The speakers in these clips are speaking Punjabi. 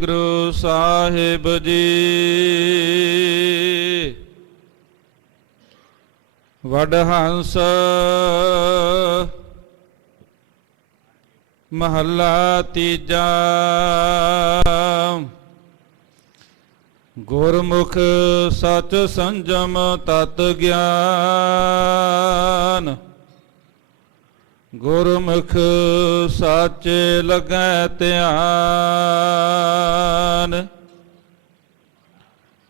ਗੁਰੂ ਸਾਹਿਬ ਜੀ। ਵਡਹੰਸ ਮਹੱਲਾ ਤੀਜਾ। ਗੁਰਮੁਖ ਸਚ ਸੰਜਮ ਤਤ ਗਿਆਨ। ਗੁਰਮੁਖ ਸਾਚੇ ਲੱਗੈ ਧਿਆਨ।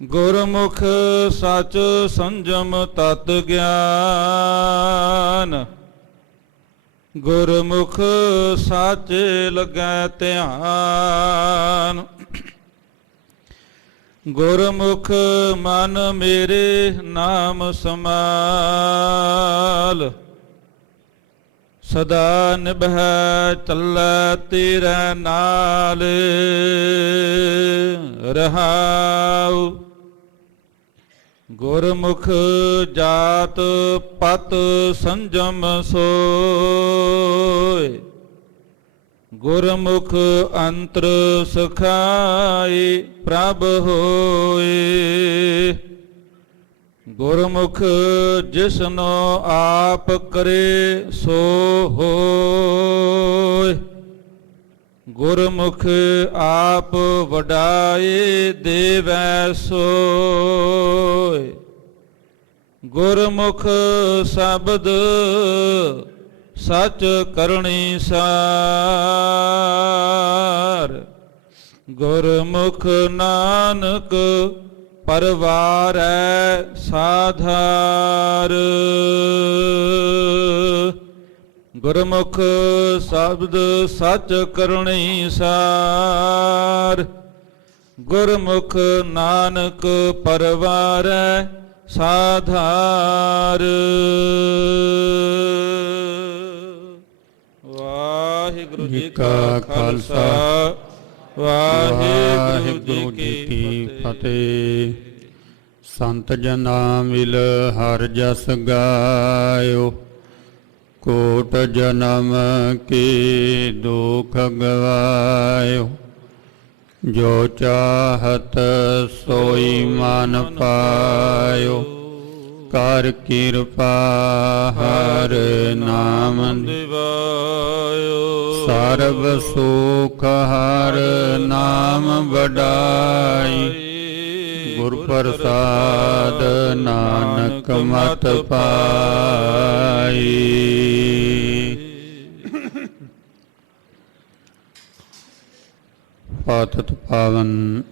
ਗੁਰਮੁਖ ਸਚ ਸੰਜਮ ਤਤ ਗਿਆਨ। ਗੁਰਮੁਖ ਸਾਚੇ ਲੱਗੈ ਧਿਆਨ। ਗੁਰਮੁਖ ਮਨ ਮੇਰੇ ਨਾਮ ਸਮਾਲ। ਸਦਾ ਨਿਭੈ ਚੱਲੈ ਤੇਰੇ ਨਾਲ ਰਹਾਉ। ਗੁਰਮੁਖ ਜਾਤ ਪਤ ਸੰਜਮ ਸੋਇ। ਗੁਰਮੁਖ ਅੰਤਰ ਸਖਾਈ ਪ੍ਰਭ ਹੋਏ। ਗੁਰਮੁਖ ਜਿਸਨੋ ਆਪ ਕਰੇ ਸੋ ਹੋਇ। ਗੁਰਮੁਖ ਆਪ ਵਡਾਏ ਦੇਵੈ ਸੋਇ। ਗੁਰਮੁਖ ਸ਼ਬਦ ਸਚ ਕਰਨੀ ਸਾਰ। ਗੁਰਮੁਖ ਨਾਨਕ ਪਰਵਾਰੈ ਸਾਧਾਰ। ਗੁਰਮੁਖ ਸ਼ਬਦ ਸਚ ਕਰਨੀ ਸਾਰ। ਗੁਰਮੁਖ ਨਾਨਕ ਪਰਵਾਰੈ ਸਾਧਾਰ। ਵਾਹਿਗੁਰੂ ਜੀ ਕਾ ਖਾਲਸਾ ਵਾਹਿਗੁਰੂ ਜੀ ਕੀ ਫਤਿਹ। ਸੰਤ ਜਨਾ ਮਿਲ ਹਰ ਜਸ ਗਾਇਓ। ਕੋਟ ਜਨਮ ਕੀ ਦੁਖ ਗਵਾਇਓ। ਜੋ ਚਾਹਤ ਸੋਈ ਮਨ ਪਾਇਓ। ਕਰ ਕਿਰਪਾ ਹਰ ਨਾਮ ਦਿਵਾਇਓ। ਸਰਬ ਸੁਖ ਹਰ ਨਾਮ ਵਡਾਈ। ਗੁਰ ਪ੍ਰਸਾਦ ਨਾਨਕ ਮਤ ਪਾਈ। ਪਾਤਿਤ ਪਾਵਨ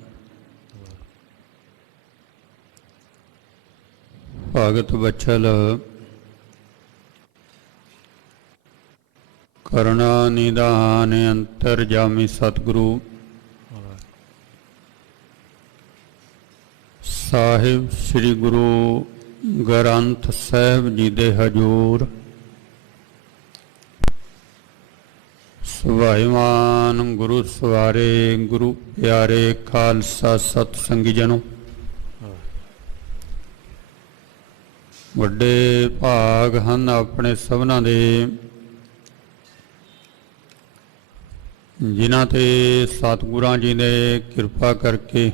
ਭਗਤ ਵਛਲ ਕਰੁਣਾ ਨਿਧਾਨ ਅੰਤਰਜਾਮੀ ਸਤਿਗੁਰੂ ਸਾਹਿਬ ਸ੍ਰੀ ਗੁਰੂ ਗ੍ਰੰਥ ਸਾਹਿਬ ਜੀ ਦੇ ਹਜ਼ੂਰ ਸੁਭਾਈਮਾਨ ਗੁਰੂ ਸਵਾਰੇ ਗੁਰੂ ਪਿਆਰੇ ਖਾਲਸਾ ਸਤ ਸੰਗੀ ਜਨੋ। ਵੱਡੇ ਭਾਗ ਹਨ ਆਪਣੇ ਸਭਨਾਂ ਦੇ ਜਿਨ੍ਹਾਂ ਤੇ ਸਤਿਗੁਰਾਂ ਜੀ ਨੇ ਕਿਰਪਾ ਕਰਕੇ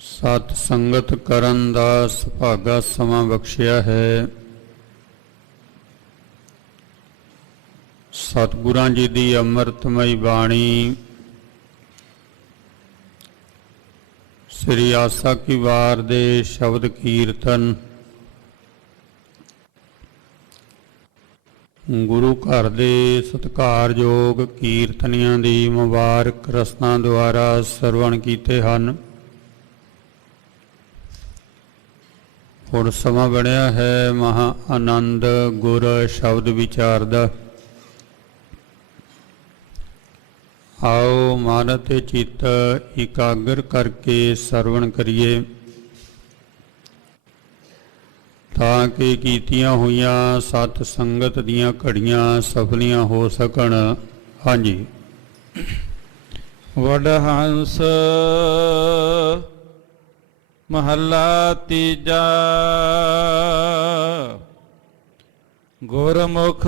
ਸਤ ਸੰਗਤ ਕਰਨ ਦਾ ਸੁਭਾਗਾ ਸਮਾਂ ਬਖਸ਼ਿਆ ਹੈ। ਸਤਿਗੁਰਾਂ ਜੀ ਦੀ ਅੰਮ੍ਰਿਤਮਈ ਬਾਣੀ ਸ੍ਰੀ ਆਸਾ ਕੀ ਵਾਰ ਦੇ ਸ਼ਬਦ ਕੀਰਤਨ ਗੁਰੂ ਘਰ ਦੇ ਸਤਿਕਾਰਯੋਗ ਕੀਰਤਨੀਆਂ ਦੀ ਮੁਬਾਰਕ ਰਸਨਾ ਦੁਆਰਾ ਸਰਵਣ ਕੀਤੇ ਹਨ। ਹੁਣ ਸਮਾਂ ਬਣਿਆ ਹੈ ਮਹਾ ਆਨੰਦ ਗੁਰ ਸ਼ਬਦ ਵਿਚਾਰ ਦਾ। ਆਓ ਮਨ ਤੇ ਚਿੱਤ ਇਕਾਗਰ ਕਰਕੇ ਸਰਵਣ ਕਰੀਏ ਤਾਂ ਕਿ ਕੀਤੀਆਂ ਹੋਈਆਂ ਸਤ ਸੰਗਤ ਦੀਆਂ ਘੜੀਆਂ ਸਫਲੀਆਂ ਹੋ ਸਕਣ। ਹਾਂਜੀ। ਵਡਹੰਸ ਮਹੱਲਾ ਤੀਜਾ। ਗੁਰਮੁਖ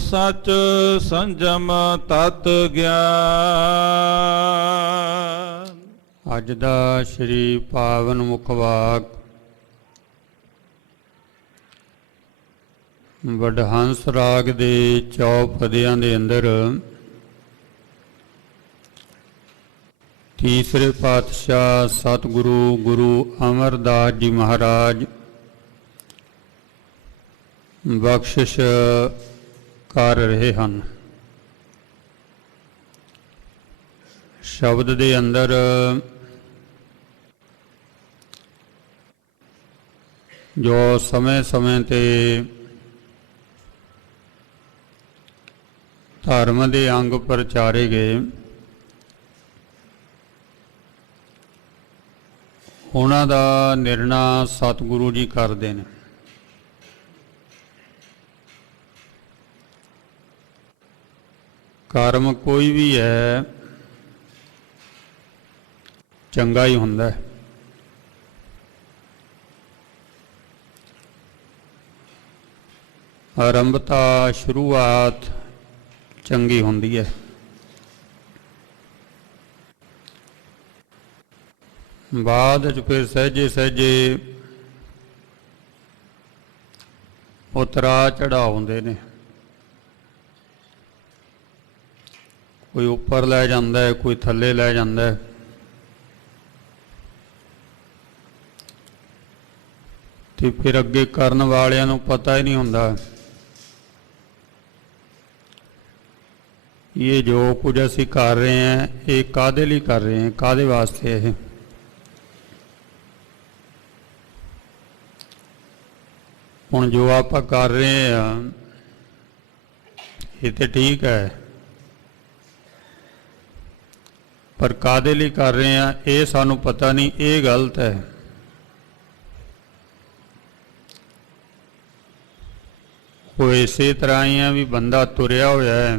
ਸਚ ਸੰਜਮ ਤਤ ਗਿਆਨ। ਅੱਜ ਦਾ ਸ੍ਰੀ ਪਾਵਨ ਮੁਖ ਵਾਕ ਵਡਹੰਸ ਰਾਗ ਦੇ ਚੌਪਦਿਆਂ ਦੇ ਅੰਦਰ ਤੀਸਰੇ ਪਾਤਸ਼ਾਹ ਸਤਿਗੁਰੂ ਗੁਰੂ ਅਮਰਦਾਸ ਜੀ ਮਹਾਰਾਜ ਬਖਸ਼ਿਸ਼ ਕਰ ਰਹੇ ਹਨ। ਸ਼ਬਦ ਦੇ ਅੰਦਰ ਜੋ ਸਮੇਂ-ਸਮੇਂ ਤੇ ਧਰਮ ਦੇ ਅੰਗ ਪ੍ਰਚਾਰੇ ਗਏ, ਉਹਨਾਂ ਦਾ ਨਿਰਣਾ ਸਤਿਗੁਰੂ ਜੀ ਕਰਦੇ ਨੇ। ਕਰਮ ਕੋਈ ਵੀ ਹੈ ਚੰਗਾ ਹੀ ਹੁੰਦਾ ਹੈ। ਆਰੰਭਤਾ ਸ਼ੁਰੂਆਤ ਚੰਗੀ ਹੁੰਦੀ ਹੈ। ਬਾਅਦ ਚ ਫਿਰ ਸਹਿਜੇ ਸਹਿਜੇ ਉਤਰਾ ਚੜ੍ਹਾਅ ਹੁੰਦੇ ਨੇ। ਕੋਈ ਉੱਪਰ ਲੈ ਜਾਂਦਾ ਹੈ, ਕੋਈ ਥੱਲੇ ਲੈ ਜਾਂਦਾ ਹੈ। ਤੇ ਫਿਰ ਅੱਗੇ ਕਰਨ ਵਾਲਿਆਂ ਨੂੰ ਪਤਾ ਹੀ ਨਹੀਂ ਹੁੰਦਾ ਇਹ ਜੋ ਕੁਝ ਅਸੀਂ ਕਰ ਰਹੇ ਹਾਂ ਇਹ ਕਾਹਦੇ ਲਈ ਕਰ ਰਹੇ ਹਾਂ, ਕਾਹਦੇ ਵਾਸਤੇ ਇਹ। ਹੁਣ ਜੋ ਆਪਾਂ ਕਰ ਰਹੇ ਹਾਂ ਇਹ ਤੇ ਠੀਕ ਹੈ, ਪਰ ਕਾਹਦੇ ਲਈ ਕਰ ਰਹੇ ਹਾਂ ਇਹ ਸਾਨੂੰ ਪਤਾ ਨਹੀਂ, ਇਹ ਗਲਤ ਹੈ। ਉਹ ਇਸੇ ਤਰ੍ਹਾਂ ਹੀ ਆ ਵੀ ਬੰਦਾ ਤੁਰਿਆ ਹੋਇਆ ਹੈ,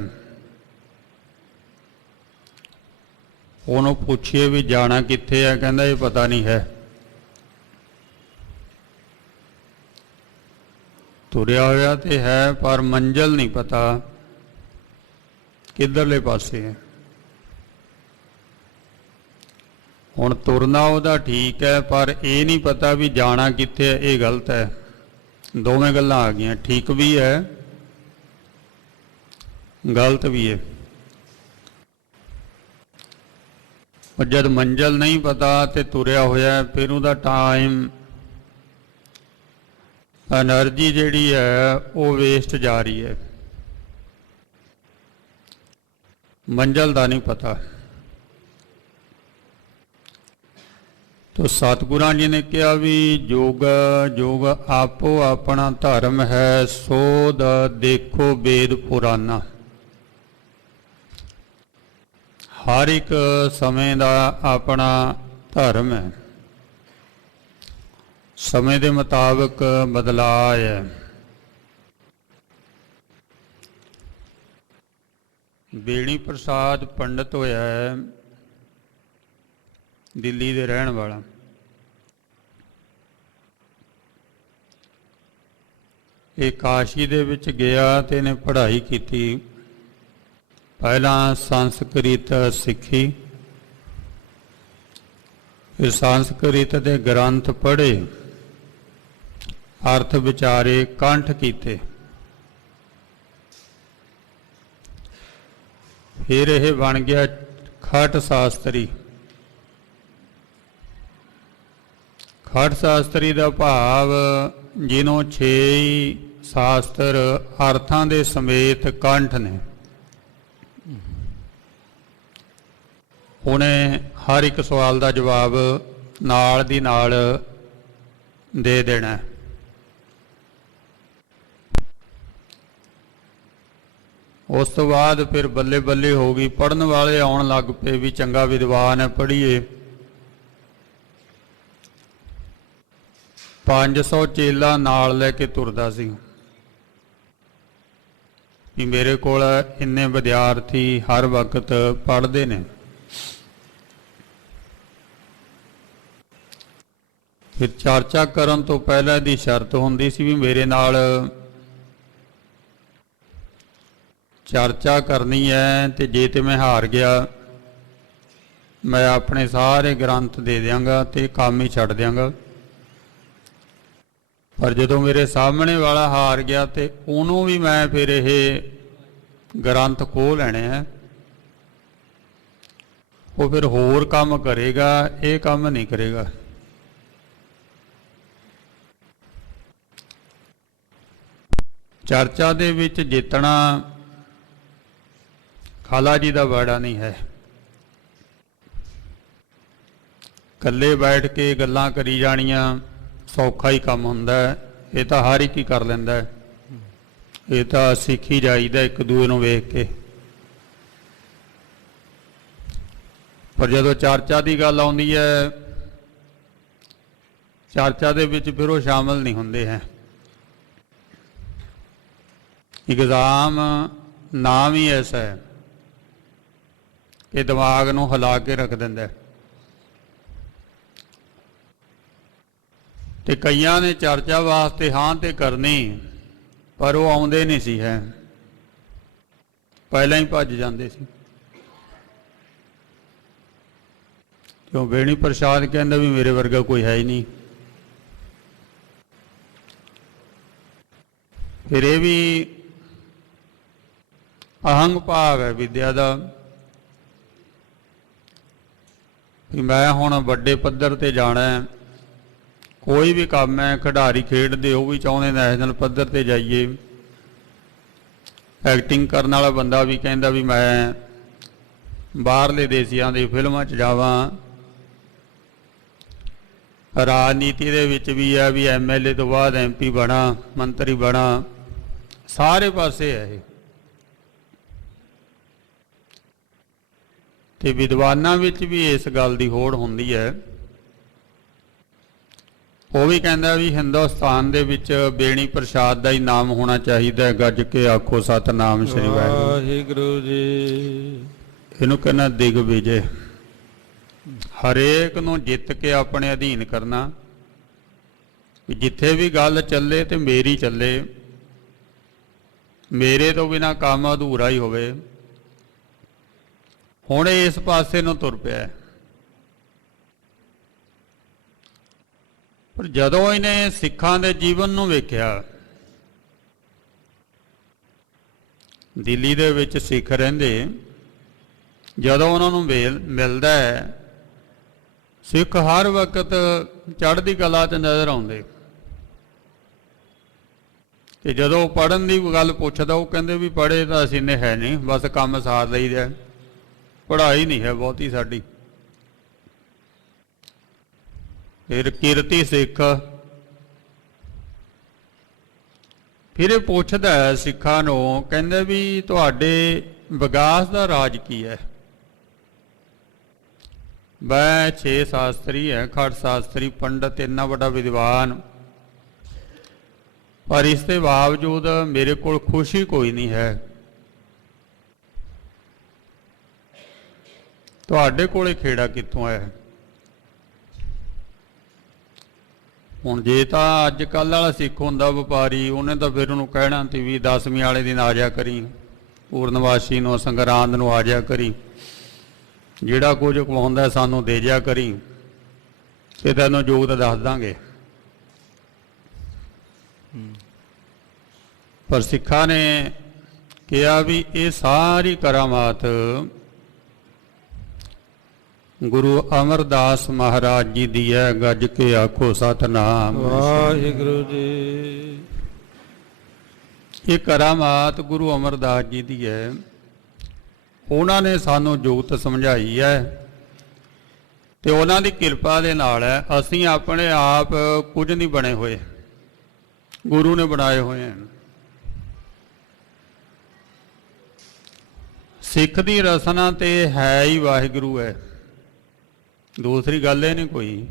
ਉਹਨੂੰ ਪੁੱਛੀਏ ਵੀ ਜਾਣਾ ਕਿੱਥੇ ਹੈ, ਕਹਿੰਦਾ ਇਹ ਪਤਾ ਨਹੀਂ ਹੈ। ਤੁਰਿਆ ਹੋਇਆ ਤੇ ਹੈ ਪਰ ਮੰਜ਼ਿਲ ਨਹੀਂ ਪਤਾ ਕਿੱਧਰਲੇ ਪਾਸੇ ਹੈ। ਹੁਣ ਤੁਰਨਾ ਉਹਦਾ ਠੀਕ ਹੈ ਪਰ ਇਹ ਨਹੀਂ ਪਤਾ ਵੀ ਜਾਣਾ ਕਿੱਥੇ ਹੈ, ਇਹ ਗਲਤ ਹੈ। ਦੋਵੇਂ ਗੱਲਾਂ ਆ ਗਈਆਂ, ਠੀਕ ਵੀ ਹੈ ਗਲਤ ਵੀ ਹੈ। ਪਰ ਜਦ ਮੰਜ਼ਿਲ ਨਹੀਂ ਪਤਾ ਤੇ ਤੁਰਿਆ ਹੋਇਆ ਫਿਰ ਉਹਦਾ ਟਾਈਮ ਐਨਰਜੀ ਜਿਹੜੀ ਹੈ ਉਹ ਵੇਸਟ ਜਾ ਰਹੀ ਹੈ, ਮੰਜ਼ਿਲ ਦਾ ਨਹੀਂ ਪਤਾ। ਤੋ ਸਤਿਗੁਰਾਂ ਜੀ ਨੇ ਕਿਹਾ ਵੀ ਜੋਗ ਜੋਗ ਆਪੋ ਆਪਣਾ ਧਰਮ ਹੈ, ਸੋਧ ਦੇਖੋ ਵੇਦ ਪੁਰਾਨਾ। ਹਰ ਇੱਕ ਸਮੇਂ ਦਾ ਆਪਣਾ ਧਰਮ ਹੈ, ਸਮੇਂ ਦੇ ਮੁਤਾਬਕ ਬਦਲਾਅ ਹੈ। ਬੇਣੀ ਪ੍ਰਸਾਦ ਪੰਡਤ ਹੋਇਆ ਹੈ, ਦਿੱਲੀ ਦੇ ਰਹਿਣ ਵਾਲਾ। ਇਹ ਕਾਸ਼ੀ ਦੇ ਵਿੱਚ ਗਿਆ ਤੇ ਇਹਨੇ ਪੜ੍ਹਾਈ ਕੀਤੀ। ਪਹਿਲਾਂ ਸੰਸਕ੍ਰਿਤ ਸਿੱਖੀ, ਫਿਰ ਸੰਸਕ੍ਰਿਤ ਦੇ ਗ੍ਰੰਥ ਪੜ੍ਹੇ, ਅਰਥ ਵਿਚਾਰੇ, ਕੰਠ ਕੀਤੇ। ਫਿਰ ਇਹ ਬਣ ਗਿਆ ਖਟ ਸ਼ਾਸਤਰੀ। ਖਟ ਸ਼ਾਸਤਰੀ ਦਾ ਭਾਵ ਜਿਹਨੂੰ 6 ਸ਼ਾਸਤਰ ਅਰਥਾਂ ਦੇ ਸਮੇਤ ਕੰਠ ਨੇ, ਉਹਨੇ ਹਰ ਇੱਕ ਸਵਾਲ ਦਾ ਜਵਾਬ ਨਾਲ ਦੀ ਨਾਲ ਦੇ ਦੇਣਾ। ਉਸ ਤੋਂ ਬਾਅਦ ਫਿਰ ਬੱਲੇ ਬੱਲੇ ਹੋ ਗਈ, ਪੜ੍ਹਨ ਵਾਲੇ ਆਉਣ ਲੱਗ ਪਏ ਵੀ ਚੰਗਾ ਵਿਦਵਾਨ ਹੈ, ਪੜ੍ਹੀਏ। 500 ਚੇਲਾ ਨਾਲ ਲੈ ਕੇ ਤੁਰਦਾ ਸੀ ਵੀ ਮੇਰੇ ਕੋਲ ਇੰਨੇ ਵਿਦਿਆਰਥੀ ਹਰ ਵਕਤ ਪੜ੍ਹਦੇ ਨੇ। ਫਿਰ ਚਰਚਾ ਕਰਨ ਤੋਂ ਪਹਿਲਾਂ ਦੀ ਸ਼ਰਤ ਹੁੰਦੀ ਸੀ ਵੀ ਮੇਰੇ ਨਾਲ ਚਰਚਾ ਕਰਨੀ ਹੈ ਤੇ ਜੇ ਤੇ ਮੈਂ ਹਾਰ ਗਿਆ ਮੈਂ ਆਪਣੇ ਸਾਰੇ ਗ੍ਰੰਥ ਦੇ ਦਿਆਂਗਾ ਤੇ ਕੰਮ ਹੀ ਛੱਡ ਦਿਆਂਗਾ। ਪਰ ਜਦੋਂ ਮੇਰੇ ਸਾਹਮਣੇ ਵਾਲਾ ਹਾਰ ਗਿਆ ਤੇ ਉਹਨੂੰ ਵੀ ਮੈਂ ਫਿਰ ਇਹ ਗ੍ਰੰਥ ਖੋਹ ਲੈਣੇ ਆ। ਉਹ ਫਿਰ ਹੋਰ ਕੰਮ ਕਰੇਗਾ, ਇਹ ਕੰਮ ਨਹੀਂ ਕਰੇਗਾ। ਚਰਚਾ ਦੇ ਵਿੱਚ ਜਿੱਤਣਾ ਖਾਲਾ ਜੀ ਦਾ ਵਾੜਾ ਨਹੀਂ ਹੈ। ਇਕੱਲੇ ਬੈਠ ਕੇ ਗੱਲਾਂ ਕਰੀ ਜਾਣੀਆਂ ਸੌਖਾ ਹੀ ਕੰਮ ਹੁੰਦਾ ਹੈ। ਇਹ ਤਾਂ ਹਰ ਇੱਕ ਹੀ ਕਰ ਲੈਂਦਾ ਹੈ। ਇਹ ਤਾਂ ਸਿੱਖੀ ਜਾਈਦਾ ਇੱਕ ਦੂਏ ਨੂੰ ਵੇਖ ਕੇ। ਪਰ ਜਦੋਂ ਚਰਚਾ ਦੀ ਗੱਲ ਆਉਂਦੀ ਹੈ, ਚਰਚਾ ਦੇ ਵਿੱਚ ਫਿਰ ਉਹ ਸ਼ਾਮਲ ਨਹੀਂ ਹੁੰਦੇ ਹੈ। ਇਗਜ਼ਾਮ ਨਾਮ ਹੀ ਐਸਾ ਹੈ ਕਿ ਦਿਮਾਗ ਨੂੰ ਹਿਲਾ ਕੇ ਰੱਖ ਦਿੰਦਾ ਹੈ। ਤੇ ਕਈਆਂ ਨੇ ਚਰਚਾ ਵਾਸਤੇ ਹਾਂ ਤੇ ਕਰਨੀ, ਪਰ ਉਹ ਆਉਂਦੇ ਨਹੀਂ ਸੀ ਹੈ, ਪਹਿਲਾਂ ਹੀ ਭੱਜ ਜਾਂਦੇ ਸੀ। ਕਿਉਂ? ਬੇਣੀ ਪ੍ਰਸ਼ਾਦ ਕਹਿੰਦਾ ਵੀ ਮੇਰੇ ਵਰਗਾ ਕੋਈ ਹੈ ਹੀ ਨਹੀਂ। ਫਿਰ ਇਹ ਵੀ ਅਹੰਗ ਭਾਵ ਹੈ ਵਿਦਿਆ ਦਾ ਵੀ ਮੈਂ ਹੁਣ ਵੱਡੇ ਪੱਧਰ ਤੇ ਜਾਣਾ ਹੈ। ਕੋਈ ਵੀ ਕੰਮ ਹੈ, ਖਿਡਾਰੀ ਖੇਡਦੇ ਉਹ ਵੀ ਚਾਹੁੰਦੇ ਨੈਸ਼ਨਲ ਪੱਧਰ ਤੇ ਜਾਈਏ। ਐਕਟਿੰਗ ਕਰਨ ਵਾਲਾ ਬੰਦਾ ਵੀ ਕਹਿੰਦਾ ਵੀ ਮੈਂ ਬਾਹਰਲੇ ਦੇਸ਼ਾਂ ਦੀ ਫਿਲਮਾਂ 'ਚ ਜਾਵਾਂ। ਰਾਜਨੀਤੀ ਦੇ ਵਿੱਚ ਵੀ ਹੈ ਵੀ MLA ਤੋਂ ਬਾਅਦ MP ਬਣਾ, ਮੰਤਰੀ ਬਣਾ, ਸਾਰੇ ਪਾਸੇ ਹੈ ਇਹ। ਤੇ ਵਿਦਵਾਨਾਂ ਵਿੱਚ ਵੀ ਇਸ ਗੱਲ ਦੀ ਹੋੜ ਹੁੰਦੀ ਹੈ। ਉਹ ਵੀ ਕਹਿੰਦਾ ਵੀ ਹਿੰਦੁਸਤਾਨ ਦੇ ਵਿੱਚ ਬੇਣੀ ਪ੍ਰਸ਼ਾਦ ਦਾ ਹੀ ਨਾਮ ਹੋਣਾ ਚਾਹੀਦਾ ਹੈ। ਗੱਜ ਕੇ ਆਖੋ ਸਤਨਾਮ ਸ੍ਰੀ ਵਾਹਿਗੁਰੂ ਜੀ। ਇਹਨੂੰ ਕਹਿੰਦਾ ਦਿਗਵਿਜੇ। ਹਰੇਕ ਨੂੰ ਜਿੱਤ ਕੇ ਆਪਣੇ ਅਧੀਨ ਕਰਨਾ, ਵੀ ਜਿੱਥੇ ਵੀ ਗੱਲ ਚੱਲੇ ਤੇ ਮੇਰੀ ਚੱਲੇ, ਮੇਰੇ ਤੋਂ ਬਿਨਾਂ ਕੰਮ ਅਧੂਰਾ ਹੀ ਹੋਵੇ। ਹੁਣ ਇਸ ਪਾਸੇ ਨੂੰ ਤੁਰ ਪਿਆ। ਪਰ ਜਦੋਂ ਇਹਨੇ ਸਿੱਖਾਂ ਦੇ ਜੀਵਨ ਨੂੰ ਵੇਖਿਆ, ਦਿੱਲੀ ਦੇ ਵਿੱਚ ਸਿੱਖ ਰਹਿੰਦੇ, ਜਦੋਂ ਉਹਨਾਂ ਨੂੰ ਮਿਲਦਾ ਹੈ, ਸਿੱਖ ਹਰ ਵਕਤ ਚੜ੍ਹਦੀ ਕਲਾ 'ਚ ਨਜ਼ਰ ਆਉਂਦੇ। ਤੇ ਜਦੋਂ ਪੜ੍ਹਨ ਦੀ ਗੱਲ ਪੁੱਛਦਾ ਉਹ ਕਹਿੰਦੇ ਵੀ ਪੜ੍ਹੇ ਤਾਂ ਅਸੀਂ ਨੇ ਹੈ ਨਹੀਂ, ਬਸ ਕੰਮ ਸਾਰ ਲਈਦਾ, ਪੜ੍ਹਾਈ ਨਹੀਂ ਹੈ ਬਹੁਤੀ ਸਾਡੀ। ਫਿਰ ਕਿਰਤੀ ਸਿੱਖ ਫਿਰ ਇਹ ਪੁੱਛਦਾ ਹੈ ਸਿੱਖਾਂ ਨੂੰ, ਕਹਿੰਦੇ ਵੀ ਤੁਹਾਡੇ ਵਿਕਾਸ ਦਾ ਰਾਜ ਕੀ ਹੈ? ਮੈਂ 6 ਸ਼ਾਸਤਰੀ ਹੈ, ਖੜ ਸ਼ਾਸਤਰੀ, ਪੰਡਤ, ਇੰਨਾ ਵੱਡਾ ਵਿਦਵਾਨ, ਪਰ ਇਸ ਦੇ ਬਾਵਜੂਦ ਮੇਰੇ ਕੋਲ ਖੁਸ਼ੀ ਕੋਈ ਨਹੀਂ ਹੈ। ਤੁਹਾਡੇ ਕੋਲੇ ਖੇੜਾ ਕਿੱਥੋਂ ਆਇਆ? ਹੁਣ ਜੇ ਤਾਂ ਅੱਜ ਕੱਲ੍ਹ ਵਾਲਾ ਸਿੱਖ ਹੁੰਦਾ ਵਪਾਰੀ, ਉਹਨੇ ਤਾਂ ਫਿਰ ਉਹਨੂੰ ਕਹਿਣਾ ਸੀ ਵੀ 10ਵੀਂ ਵਾਲੇ ਦਿਨ ਆ ਜਾ ਕਰੀ, ਪੂਰਨਵਾਸ਼ੀ ਨੂੰ, ਸੰਗਰਾਂਦ ਨੂੰ ਆ ਜਾ ਕਰੀ, ਜਿਹੜਾ ਕੁਝ ਕਮਾਉਂਦਾ ਸਾਨੂੰ ਦੇ ਜਾ ਕਰੀ, ਤੇ ਤੈਨੂੰ ਜੋਗਤ ਦੱਸ ਦਾਂਗੇ। ਪਰ ਸਿੱਖਾਂ ਨੇ ਕਿਹਾ ਵੀ ਇਹ ਸਾਰੀ ਕਰਾਮਾਤ ਗੁਰੂ ਅਮਰਦਾਸ ਮਹਾਰਾਜ ਜੀ ਦੀ ਹੈ। ਗੱਜ ਕੇ ਆਖੋ ਸਤਨਾਮ ਵਾਹਿਗੁਰੂ ਜੀ। ਇਹ ਕਰਾਮਾਤ ਗੁਰੂ ਅਮਰਦਾਸ ਜੀ ਦੀ ਹੈ। ਉਹਨਾਂ ਨੇ ਸਾਨੂੰ ਜੋਗਤ ਸਮਝਾਈ ਹੈ ਤੇ ਉਹਨਾਂ ਦੀ ਕਿਰਪਾ ਦੇ ਨਾਲ ਹੈ। ਅਸੀਂ ਆਪਣੇ ਆਪ ਕੁਝ ਨਹੀਂ ਬਣੇ ਹੋਏ, ਗੁਰੂ ਨੇ ਬਣਾਏ ਹੋਏ ਹਨ। ਸਿੱਖ ਦੀ ਰਸਨਾ ਤੇ ਹੈ ਹੀ ਵਾਹਿਗੁਰੂ ਹੈ, ਦੂਸਰੀ ਗੱਲ ਇਹ ਨਹੀਂ ਕੋਈ।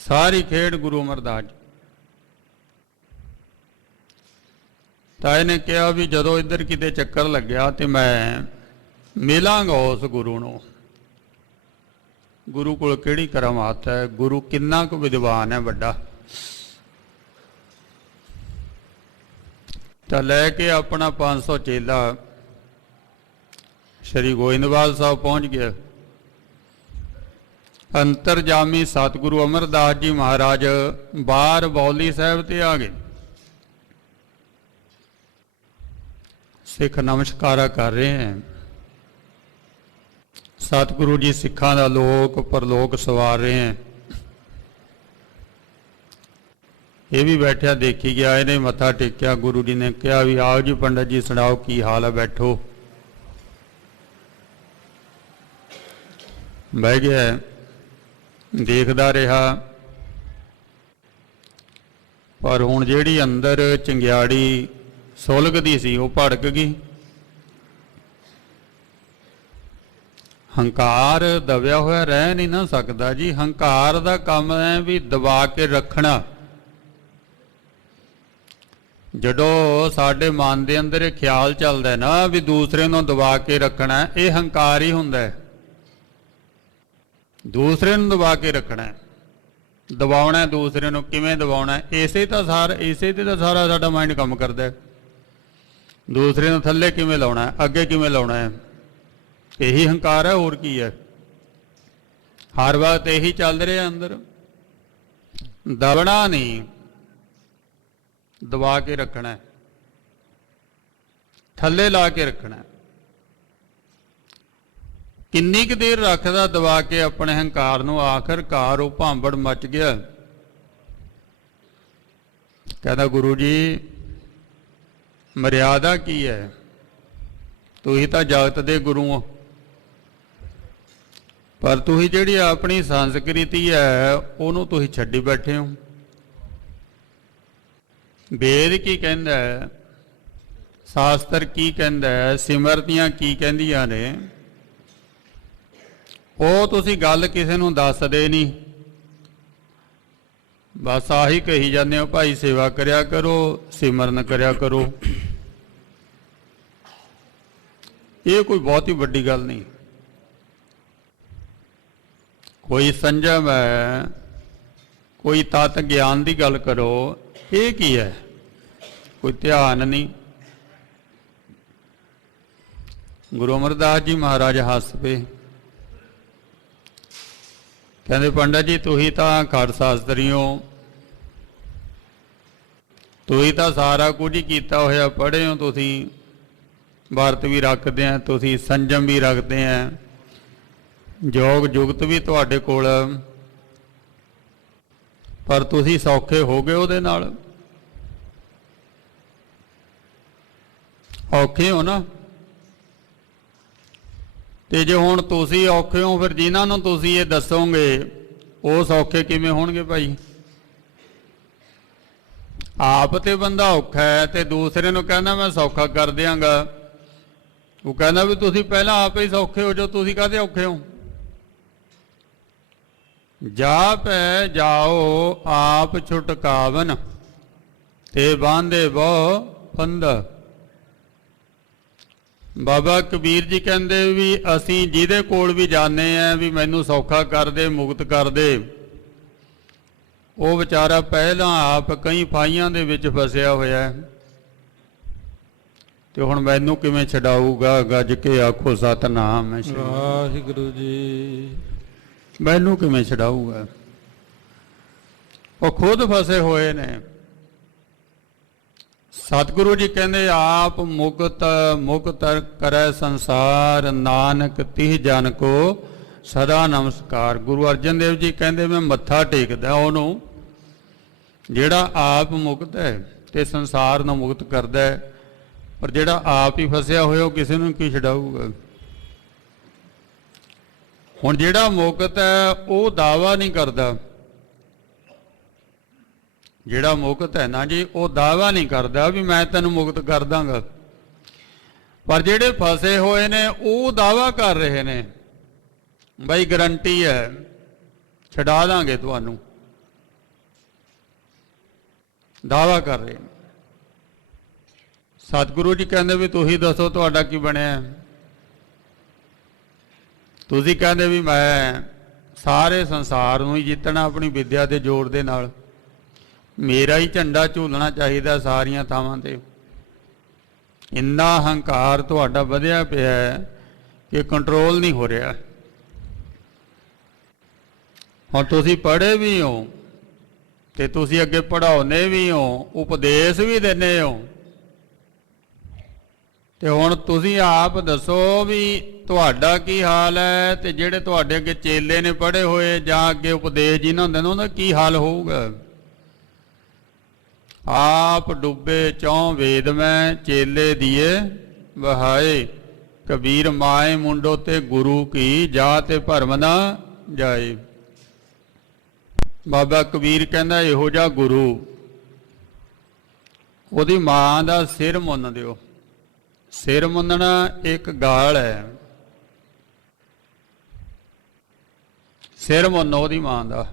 ਸਾਰੀ ਖੇਡ ਗੁਰੂ ਅਮਰਦਾਸ। ਤਾਂ ਇਹਨੇ ਕਿਹਾ ਵੀ ਜਦੋਂ ਇੱਧਰ ਕਿਤੇ ਚੱਕਰ ਲੱਗਿਆ ਤੇ ਮੈਂ ਮਿਲਾਂਗਾ ਉਸ ਗੁਰੂ ਨੂੰ। ਗੁਰੂ ਕੋਲ ਕਿਹੜੀ ਕਰਾਮਾਤ ਹੈ, ਗੁਰੂ ਕਿੰਨਾ ਕੁ ਵਿਦਵਾਨ ਹੈ ਵੱਡਾ। ਤਾਂ ਲੈ ਕੇ ਆਪਣਾ 500 ਚੇਲਾ ਸ਼੍ਰੀ ਗੋਇੰਦਵਾਲ ਸਾਹਿਬ ਪਹੁੰਚ ਗਿਆ। ਅੰਤਰਜਾਮੀ ਸਤਿਗੁਰੂ ਅਮਰਦਾਸ ਜੀ ਮਹਾਰਾਜ ਬਾਹਰ ਬੌਲੀ ਸਾਹਿਬ ਤੇ ਆ ਗਏ। ਸਿੱਖ ਨਮਸਕਾਰਾ ਕਰ ਰਹੇ हैं। ਸਤਿਗੁਰੂ ਜੀ ਸਿੱਖਾਂ ਦਾ ਲੋਕ ਪਰਲੋਕ ਸਵਾਰ ਰਹੇ हैं। ਇਹ ਵੀ ਬੈਠਿਆ ਦੇਖੀ ਗਿਆ, ਇਹਨੇ ਮੱਥਾ ਟੇਕਿਆ। ਗੁਰੂ ਜੀ ਨੇ ਕਿਹਾ ਵੀ ਆਓ ਜੀ ਪੰਡਤ ਜੀ ਸੁਣਾਓ ਕੀ ਹਾਲ ਹੈ, ਬੈਠੋ। ਬਹਿ ਗਿਆ, ਦੇਖਦਾ ਰਿਹਾ। ਪਰ ਹੁਣ ਜਿਹੜੀ ਅੰਦਰ ਚੰਗਿਆੜੀ ਸੁਲਗਦੀ ਸੀ ਉਹ ਭੜਕ ਗਈ। ਹੰਕਾਰ ਦਬਿਆ ਹੋਇਆ ਰਹਿ ਨਹੀਂ ਨਾ ਸਕਦਾ ਜੀ। ਹੰਕਾਰ ਦਾ ਕੰਮ ਹੈ ਵੀ ਦਬਾ ਕੇ ਰੱਖਣਾ। ਜਦੋਂ ਸਾਡੇ ਮਨ ਦੇ ਅੰਦਰ ਇਹ ਖਿਆਲ ਚੱਲਦਾ ਨਾ ਵੀ ਦੂਸਰੇ ਨੂੰ ਦਬਾ ਕੇ ਰੱਖਣਾ, ਇਹ ਹੰਕਾਰ ਹੀ ਹੁੰਦਾ ਹੈ। ਦੂਸਰੇ ਨੂੰ ਦਬਾ ਕੇ ਰੱਖਣਾ, ਦਬਾਉਣਾ ਦੂਸਰੇ ਨੂੰ। ਕਿਵੇਂ ਦਬਾਉਣਾ? ਇਸੇ ਤੇ ਤਾਂ ਸਾਰਾ ਸਾਡਾ ਮਾਈਂਡ ਕੰਮ ਕਰਦਾ ਹੈ। ਦੂਸਰੇ ਨੂੰ ਥੱਲੇ ਕਿਵੇਂ ਲਾਉਣਾ, ਅੱਗੇ ਕਿਵੇਂ ਲਾਉਣਾ ਹੈ, ਇਹੀ ਹੰਕਾਰ ਹੈ। ਹੋਰ ਕੀ ਹੈ? ਹਰ ਵਕਤ ਇਹੀ ਚੱਲ ਰਿਹਾ ਅੰਦਰ। ਦਬਣਾ ਨਹੀਂ, ਦਬਾ ਕੇ ਰੱਖਣਾ, ਥੱਲੇ ਲਾ ਕੇ ਰੱਖਣਾ। ਕਿੰਨੀ ਕੁ ਦੇਰ ਰੱਖਦਾ ਦਬਾ ਕੇ ਆਪਣੇ ਹੰਕਾਰ ਨੂੰ? ਆਖਰਕਾਰ ਉਹ ਭਾਂਬੜ ਮਚ ਗਿਆ। ਕਹਿੰਦਾ ਗੁਰੂ ਜੀ ਮਰਿਆਦਾ ਕੀ ਹੈ? ਤੁਸੀਂ ਤਾਂ ਜਗਤ ਦੇ ਗੁਰੂ ਹੋ, ਪਰ ਤੁਸੀਂ ਜਿਹੜੀ ਆਪਣੀ ਸੰਸਕ੍ਰਿਤੀ ਹੈ ਉਹਨੂੰ ਤੁਸੀਂ ਛੱਡੀ ਬੈਠੇ ਹੋ। ਵੇਦ ਕੀ ਕਹਿੰਦਾ ਹੈ, ਸ਼ਾਸਤਰ ਕੀ ਕਹਿੰਦਾ ਹੈ, ਸਿਮਰਤੀਆਂ ਕੀ ਕਹਿੰਦੀਆਂ ਨੇ, ਉਹ ਤੁਸੀਂ ਗੱਲ ਕਿਸੇ ਨੂੰ ਦੱਸਦੇ ਨਹੀਂ। ਬਸ ਆਹੀ ਕਹੀ ਜਾਂਦੇ ਹੋ, ਭਾਈ ਸੇਵਾ ਕਰਿਆ ਕਰੋ, ਸਿਮਰਨ ਕਰਿਆ ਕਰੋ। ਇਹ ਕੋਈ ਬਹੁਤੀ ਵੱਡੀ ਗੱਲ ਨਹੀਂ। ਕੋਈ ਸੰਜਮ ਹੈ, ਕੋਈ ਤਤ ਗਿਆਨ ਦੀ ਗੱਲ ਕਰੋ। ਇਹ ਕੀ ਹੈ? ਕੋਈ ਧਿਆਨ ਨਹੀਂ। ਗੁਰੂ ਅਮਰਦਾਸ ਜੀ ਮਹਾਰਾਜ ਹੱਸ ਪਏ। ਕਹਿੰਦੇ ਪੰਡਤ ਜੀ ਤੁਸੀਂ ਤਾਂ ਖੜ ਸ਼ਾਸਤਰੀ ਹੋ, ਤੁਸੀਂ ਤਾਂ ਸਾਰਾ ਕੁਝ ਹੀ ਕੀਤਾ ਹੋਇਆ, ਪੜ੍ਹੇ ਹੋ ਤੁਸੀਂ, ਵਰਤ ਵੀ ਰੱਖਦੇ ਆ ਤੁਸੀਂ, ਸੰਜਮ ਵੀ ਰੱਖਦੇ ਆ, ਯੋਗ ਜੁਗਤ ਵੀ ਤੁਹਾਡੇ ਕੋਲ, ਪਰ ਤੁਸੀਂ ਸੌਖੇ ਹੋ ਗਏ ਉਹਦੇ ਨਾਲ। ਔਖੇ ਹੋ ਨਾ। ਤੇ ਜੇ ਹੁਣ ਤੁਸੀਂ ਔਖੇ ਹੋ, ਫਿਰ ਜਿਨ੍ਹਾਂ ਨੂੰ ਤੁਸੀਂ ਇਹ ਦੱਸੋਗੇ ਉਹ ਸੌਖੇ ਕਿਵੇਂ ਹੋਣਗੇ ਭਾਈ? ਆਪ ਤੇ ਬੰਦਾ ਔਖਾ ਹੈ ਤੇ ਦੂਸਰੇ ਨੂੰ ਕਹਿੰਦਾ ਮੈਂ ਸੌਖਾ ਕਰ ਦਿਆਂਗਾ। ਉਹ ਕਹਿੰਦਾ ਵੀ ਤੁਸੀਂ ਪਹਿਲਾਂ ਆਪ ਹੀ ਸੌਖੇ ਹੋ ਜੋ, ਤੁਸੀਂ ਕਾਹਦੇ ਔਖੇ ਹੋ? ਜਾ ਪੈ ਜਾਓ ਆਪ ਛੁਟਕਾਵਨ ਤੇ ਬਾਂਧੇ ਬਹੁ ਫੰਦਾ। ਬਾਬਾ ਕਬੀਰ ਜੀ ਕਹਿੰਦੇ ਵੀ ਅਸੀਂ ਜਿਹਦੇ ਕੋਲ ਵੀ ਜਾਂਦੇ ਆ ਵੀ ਮੈਨੂੰ ਸੌਖਾ ਕਰ ਦੇ, ਮੁਕਤ ਕਰ ਦੇ, ਉਹ ਵਿਚਾਰਾ ਪਹਿਲਾਂ ਆਪ ਕਈ ਫਾਈਆਂ ਦੇ ਵਿੱਚ ਫਸਿਆ ਹੋਇਆ ਹੈ। ਤੇ ਹੁਣ ਮੈਨੂੰ ਕਿਵੇਂ ਛਡਾਊਗਾ? ਗੱਜ ਕੇ ਆਖੋ ਸਤਨਾਮ ਵਾਹਿਗੁਰੂ ਜੀ। ਮੈਨੂੰ ਕਿਵੇਂ ਛਡਾਊਗਾ? ਉਹ ਖੁਦ ਫਸੇ ਹੋਏ ਨੇ। ਸਤਿਗੁਰੂ ਜੀ ਕਹਿੰਦੇ ਆਪ ਮੁਕਤ ਕਰੈ ਸੰਸਾਰ, ਨਾਨਕ ਤਿਹ ਜਨ ਕੋ ਸਦਾ ਨਮਸਕਾਰ। ਗੁਰੂ ਅਰਜਨ ਦੇਵ ਜੀ ਕਹਿੰਦੇ ਮੈਂ ਮੱਥਾ ਟੇਕਦਾ ਉਹਨੂੰ ਜਿਹੜਾ ਆਪ ਮੁਕਤ ਹੈ ਤੇ ਸੰਸਾਰ ਨੂੰ ਮੁਕਤ ਕਰਦਾ ਹੈ, ਪਰ ਜਿਹੜਾ ਆਪ ਹੀ ਫਸਿਆ ਹੋਇਆ ਉਹ ਕਿਸੇ ਨੂੰ ਕੀ ਛਡਾਊਗਾ? ਹੁਣ ਜਿਹੜਾ ਮੁਕਤ ਹੈ ਉਹ ਦਾਵਾ ਨਹੀਂ ਕਰਦਾ। ਜਿਹੜਾ ਮੁਕਤ ਹੈ ਨਾ ਜੀ, ਉਹ ਦਾਵਾ ਨਹੀਂ ਕਰਦਾ ਵੀ ਮੈਂ ਤੈਨੂੰ ਮੁਕਤ ਕਰ ਦਾਂਗਾ। ਪਰ ਜਿਹੜੇ ਫਸੇ ਹੋਏ ਨੇ ਉਹ ਦਾਵਾ ਕਰ ਰਹੇ ਨੇ, ਬਈ ਗਰੰਟੀ ਹੈ ਛਡਾ ਦਾਂਗੇ ਤੁਹਾਨੂੰ। ਦਾਵਾ ਕਰ ਰਹੇ ਨੇ। ਸਤਿਗੁਰੂ ਜੀ ਕਹਿੰਦੇ ਵੀ ਤੁਸੀਂ ਦੱਸੋ ਤੁਹਾਡਾ ਕੀ ਬਣਿਆ? ਤੁਸੀਂ ਕਹਿੰਦੇ ਵੀ ਮੈਂ ਸਾਰੇ ਸੰਸਾਰ ਨੂੰ ਹੀ ਜਿੱਤਣਾ ਆਪਣੀ ਵਿਦਿਆ ਦੇ ਜ਼ੋਰ ਦੇ ਨਾਲ, ਮੇਰਾ ਹੀ ਝੰਡਾ ਝੂਲਣਾ ਚਾਹੀਦਾ ਸਾਰੀਆਂ ਥਾਵਾਂ ਤੇ। ਇੰਨਾ ਹੰਕਾਰ ਤੁਹਾਡਾ ਵਧਿਆ ਪਿਆ ਹੈ ਕਿ ਕੰਟਰੋਲ ਨਹੀਂ ਹੋ ਰਿਹਾ। ਹੁਣ ਤੁਸੀਂ ਪੜ੍ਹੇ ਵੀ ਹੋ ਤੇ ਤੁਸੀਂ ਅੱਗੇ ਪੜ੍ਹਾਉਂਦੇ ਵੀ ਹੋ, ਉਪਦੇਸ਼ ਵੀ ਦਿੰਦੇ ਹੋ, ਤੇ ਹੁਣ ਤੁਸੀਂ ਆਪ ਦੱਸੋ ਵੀ ਤੁਹਾਡਾ ਕੀ ਹਾਲ ਹੈ, ਤੇ ਜਿਹੜੇ ਤੁਹਾਡੇ ਅੱਗੇ ਚੇਲੇ ਨੇ ਪੜ੍ਹੇ ਹੋਏ ਜਾਂ ਅੱਗੇ ਉਪਦੇਸ਼ ਜਿਹਨਾਂ ਹੁੰਦੇ ਨੇ ਉਹਨਾਂ ਦਾ ਕੀ ਹਾਲ ਹੋਊਗਾ। ਆਪ ਡੁੱਬੇ ਚੌਂ ਵੇਦ ਮੈਂ ਚੇਲੇ ਦੀਏ ਵਹਾਏ, ਕਬੀਰ ਮਾਏ ਮੁੰਡੋ ਤੇ ਗੁਰੂ ਕੀ ਜਾ ਤੇ ਭਰਮ ਨਾ ਜਾਏ। ਬਾਬਾ ਕਬੀਰ ਕਹਿੰਦਾ ਇਹੋ ਜਿਹਾ ਗੁਰੂ ਉਹਦੀ ਮਾਂ ਦਾ ਸਿਰ ਮੁੰਨ ਦਿਓ। ਸਿਰ ਮੁੰਨਣਾ ਇੱਕ ਗਾਲ ਹੈ, ਸਿਰ ਮੁੰਨੋ ਉਹਦੀ ਮਾਂ ਦਾ।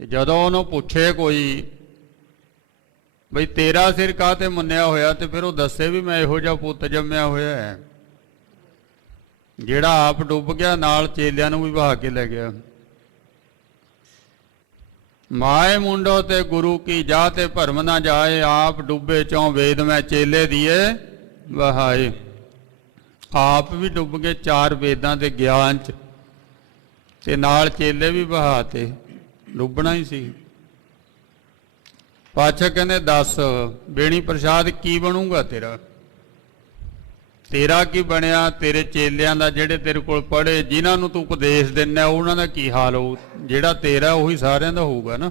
ਤੇ ਜਦੋਂ ਉਹਨੂੰ ਪੁੱਛੇ ਕੋਈ ਬਈ ਤੇਰਾ ਸਿਰ ਕਾਹਤੇ ਮੁੰਨਿਆ ਹੋਇਆ, ਤੇ ਫਿਰ ਉਹ ਦੱਸੇ ਵੀ ਮੈਂ ਇਹੋ ਜਿਹਾ ਪੁੱਤ ਜੰਮਿਆ ਹੋਇਆ ਹੈ ਜਿਹੜਾ ਆਪ ਡੁੱਬ ਗਿਆ, ਨਾਲ ਚੇਲਿਆਂ ਨੂੰ ਵੀ ਵਹਾ ਕੇ ਲੈ ਗਿਆ। ਮਾਏ ਮੁੰਡੋ ਤੇ ਗੁਰੂ ਕੀ ਜਾ ਤੇ ਭਰਮ ਨਾ ਜਾਏ, ਆਪ ਡੁੱਬੇ ਚੌਂ ਵੇਦ ਮੈਂ ਚੇਲੇ ਦੀਏ ਵਹਾਏ। ਆਪ ਵੀ ਡੁੱਬ ਗਏ 4 ਵੇਦਾਂ ਦੇ ਗਿਆਨ 'ਚ, ਤੇ ਨਾਲ ਚੇਲੇ ਵੀ ਵਹਾਤੇ। ਡੁੱਬਣਾ ਹੀ ਸੀ। ਪਾਤਸ਼ਾਹ ਕਹਿੰਦੇ ਦੱਸ ਬੇਣੀ ਪ੍ਰਸ਼ਾਦ ਕੀ ਬਣੂਗਾ ਤੇਰਾ? ਤੇਰਾ ਕੀ ਬਣਿਆ? ਤੇਰੇ ਚੇਲਿਆਂ ਦਾ ਜਿਹੜੇ ਤੇਰੇ ਕੋਲ ਪੜ੍ਹੇ, ਜਿਨ੍ਹਾਂ ਨੂੰ ਤੂੰ ਉਪਦੇਸ਼ ਦਿੰਦਾ, ਉਹਨਾਂ ਦਾ ਕੀ ਹਾਲ ਹੋਊ? ਜਿਹੜਾ ਤੇਰਾ ਉਹੀ ਸਾਰਿਆਂ ਦਾ ਹੋਊਗਾ ਨਾ।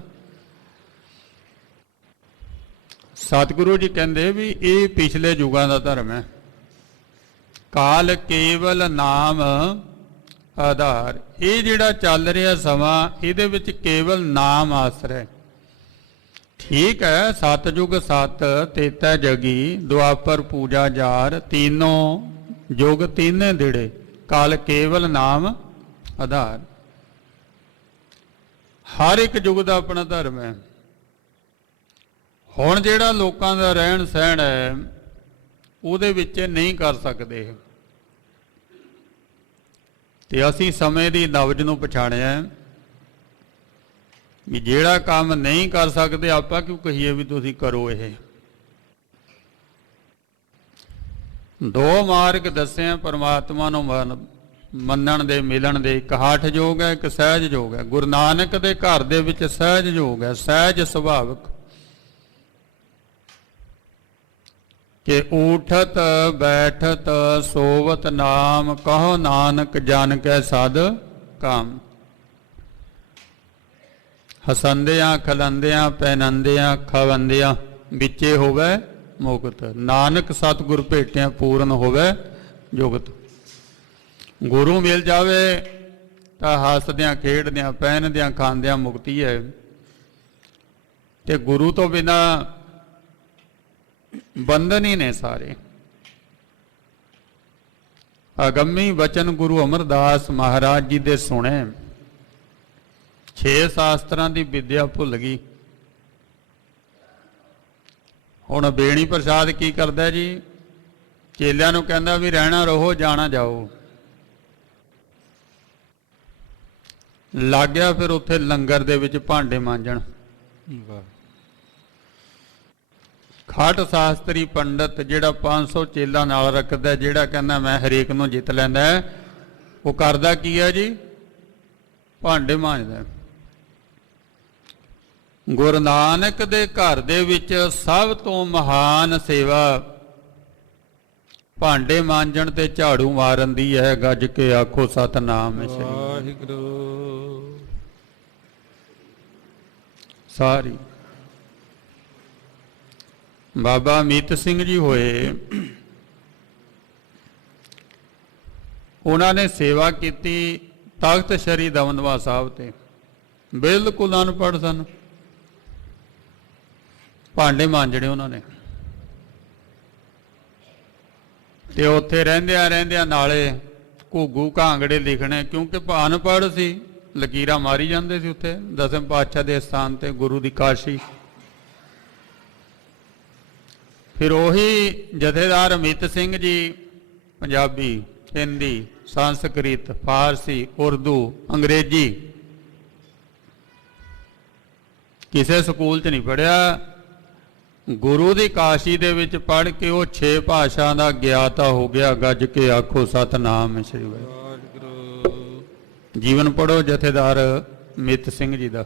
ਸਤਿਗੁਰੂ ਜੀ ਕਹਿੰਦੇ ਵੀ ਇਹ ਪਿਛਲੇ ਯੁਗਾਂ ਦਾ ਧਰਮ ਹੈ। ਕਾਲ ਕੇਵਲ ਨਾਮ ਆਧਾਰ। ਇਹ ਜਿਹੜਾ ਚੱਲ ਰਿਹਾ ਸਮਾਂ, ਇਹਦੇ ਵਿੱਚ ਕੇਵਲ ਨਾਮ ਆਸਰਾ। ਠੀਕ ਹੈ, ਸਤਜੁਗ ਸਤ ਤੇਤਾ ਜਗੀ, ਦੁਆਪਰ ਪੂਜਾ ਜਾਰ, ਤੀਨੋਂ ਯੁਗ ਤੀਨੇ ਦਿੜੇ, ਕਾਲ ਕੇਵਲ ਨਾਮ ਆਧਾਰ। ਹਰ ਇੱਕ ਯੁੱਗ ਦਾ ਆਪਣਾ ਧਰਮ ਹੈ। ਹੁਣ ਜਿਹੜਾ ਲੋਕਾਂ ਦਾ ਰਹਿਣ ਸਹਿਣ ਹੈ ਉਹਦੇ ਵਿੱਚ ਨਹੀਂ ਕਰ ਸਕਦੇ, ਤੇ ਅਸੀਂ ਸਮੇਂ ਦੀ ਨਬਜ ਨੂੰ ਪਛਾਣਿਆ ਵੀ ਜਿਹੜਾ ਕੰਮ ਨਹੀਂ ਕਰ ਸਕਦੇ ਆਪਾਂ ਕਿਉਂ ਕਹੀਏ ਵੀ ਤੁਸੀਂ ਕਰੋ। ਇਹ 2 ਮਾਰਗ ਦੱਸੇ ਪਰਮਾਤਮਾ ਨੂੰ ਮੰਨਣ ਦੇ, ਮਿਲਣ ਦੇ। ਇੱਕ ਹਠ ਯੋਗ ਹੈ, ਇੱਕ ਸਹਿਜ ਯੋਗ ਹੈ। ਗੁਰੂ ਨਾਨਕ ਦੇ ਘਰ ਦੇ ਵਿੱਚ ਸਹਿਜ ਯੋਗ ਹੈ, ਸਹਿਜ ਸੁਭਾਵਕ, ਕਿ ਊਠਤ ਬੈਠਤ ਸੋਵਤ ਨਾਮ, ਕਹੋ ਨਾਨਕ ਜਨ ਕੈ ਸਦ ਕਾਮ। ਹਸੰਦਿਆਂ ਖਲੰਦਿਆਂ ਪੈਨੰਦਿਆਂ ਖਵੰਦਿਆਂ ਵਿੱਚੇ ਹੋਵੇ ਮੁਕਤ, ਨਾਨਕ ਸਤਿਗੁਰ ਭੇਟਿਆ ਪੂਰਨ ਹੋਵੇ ਜੁਗਤ। ਗੁਰੂ ਮਿਲ ਜਾਵੇ ਤਾਂ ਹੱਸਦਿਆਂ ਖੇਡਦਿਆਂ ਪਹਿਨਦਿਆਂ ਖਾਂਦਿਆਂ ਮੁਕਤੀ ਹੈ, ਤੇ ਗੁਰੂ ਤੋਂ ਬਿਨਾ ਬੰਧਨ ਹੀ ਨੇ ਸਾਰੇ। ਅਗੰਮੀ ਵਚਨ ਗੁਰੂ ਅਮਰਦਾਸ ਮਹਾਰਾਜ ਜੀ ਦੇ ਸੁਣੇ, 6 ਸ਼ਾਸਤਰਾਂ ਦੀ ਵਿਦਿਆ ਭੁੱਲ ਗਈ। ਹੁਣ ਬੇਣੀ ਪ੍ਰਸਾਦ ਕੀ ਕਰਦਾ ਜੀ? ਚੇਲਿਆਂ ਨੂੰ ਕਹਿੰਦਾ ਵੀ ਰਹਿਣਾ ਰਹੋ, ਜਾਣਾ ਜਾਓ। ਲੱਗ ਗਿਆ ਫਿਰ ਉੱਥੇ ਲੰਗਰ ਦੇ ਵਿੱਚ ਭਾਂਡੇ ਮਾਂਜਣ। ਖਾਟ ਸ਼ਾਸਤਰੀ ਪੰਡਤ ਜਿਹੜਾ 500 ਚੇਲਾ ਨਾਲ ਰੱਖਦਾ, ਜਿਹੜਾ ਕਹਿੰਦਾ ਮੈਂ ਹਰੇਕ ਨੂੰ ਜਿੱਤ ਲੈਂਦਾ, ਉਹ ਕਰਦਾ ਕੀ ਹੈ ਜੀ? ਭਾਂਡੇ ਮਾਂਜਦਾ। ਗੁਰੂ ਨਾਨਕ ਦੇ ਘਰ ਦੇ ਵਿੱਚ ਸਭ ਤੋਂ ਮਹਾਨ ਸੇਵਾ ਭਾਂਡੇ ਮਾਂਜਣ ਤੇ ਝਾੜੂ ਮਾਰਨ ਦੀ ਹੈ। ਗੱਜ ਕੇ ਆਖੋ ਸਤਨਾਮ ਸ੍ਰੀ ਵਾਹਿਗੁਰੂ। ਸਾਰੀ ਬਾਬਾ ਅਮਿਤ ਸਿੰਘ ਜੀ ਹੋਏ, ਉਹਨਾਂ ਨੇ ਸੇਵਾ ਕੀਤੀ ਤਖਤ ਸ੍ਰੀ ਦਮਦਮਾ ਸਾਹਿਬ ਤੇ। ਬਿਲਕੁਲ ਅਨਪੜ੍ਹ ਸਨ, ਭਾਂਡੇ ਮਾਂਜਣੇ ਉਹਨਾਂ ਨੇ, ਤੇ ਉੱਥੇ ਰਹਿੰਦਿਆਂ ਰਹਿੰਦਿਆਂ ਨਾਲੇ ਘੁੱਗੂ ਘਾਂਗੜੇ ਲਿਖਣੇ, ਕਿਉਂਕਿ ਅਨਪੜ੍ਹ ਸੀ, ਲਕੀਰਾਂ ਮਾਰੀ ਜਾਂਦੇ ਸੀ ਉੱਥੇ ਦਸਮ ਪਾਤਸ਼ਾਹ ਦੇ ਸਥਾਨ ਤੇ, ਗੁਰੂ ਦੀ ਕਾਸ਼ੀ। ਫਿਰ ਉਹੀ ਜਥੇਦਾਰ ਅਮਿਤ ਸਿੰਘ ਜੀ ਪੰਜਾਬੀ, ਹਿੰਦੀ, ਸੰਸਕ੍ਰਿਤ, ਫਾਰਸੀ, ਉਰਦੂ, ਅੰਗਰੇਜ਼ੀ ਕਿਸੇ ਸਕੂਲ 'ਚ ਨਹੀਂ ਪੜ੍ਹਿਆ, ਗੁਰੂ ਦੀ ਕਾਸ਼ੀ ਦੇ ਵਿੱਚ ਪੜ੍ਹ ਕੇ ਉਹ 6 ਭਾਸ਼ਾ ਦਾ ਗਿਆਤਾ ਹੋ ਗਿਆ। ਗੱਜ ਕੇ ਆਖੋ ਸਤਨਾਮ ਸ੍ਰੀ ਵਾਹਿਗੁਰੂ। ਵਾਹਿਗੁਰੂ। ਜੀਵਨ ਪੜ੍ਹੋ ਜਥੇਦਾਰ ਮਿੱਤ ਸਿੰਘ ਜੀ ਦਾ,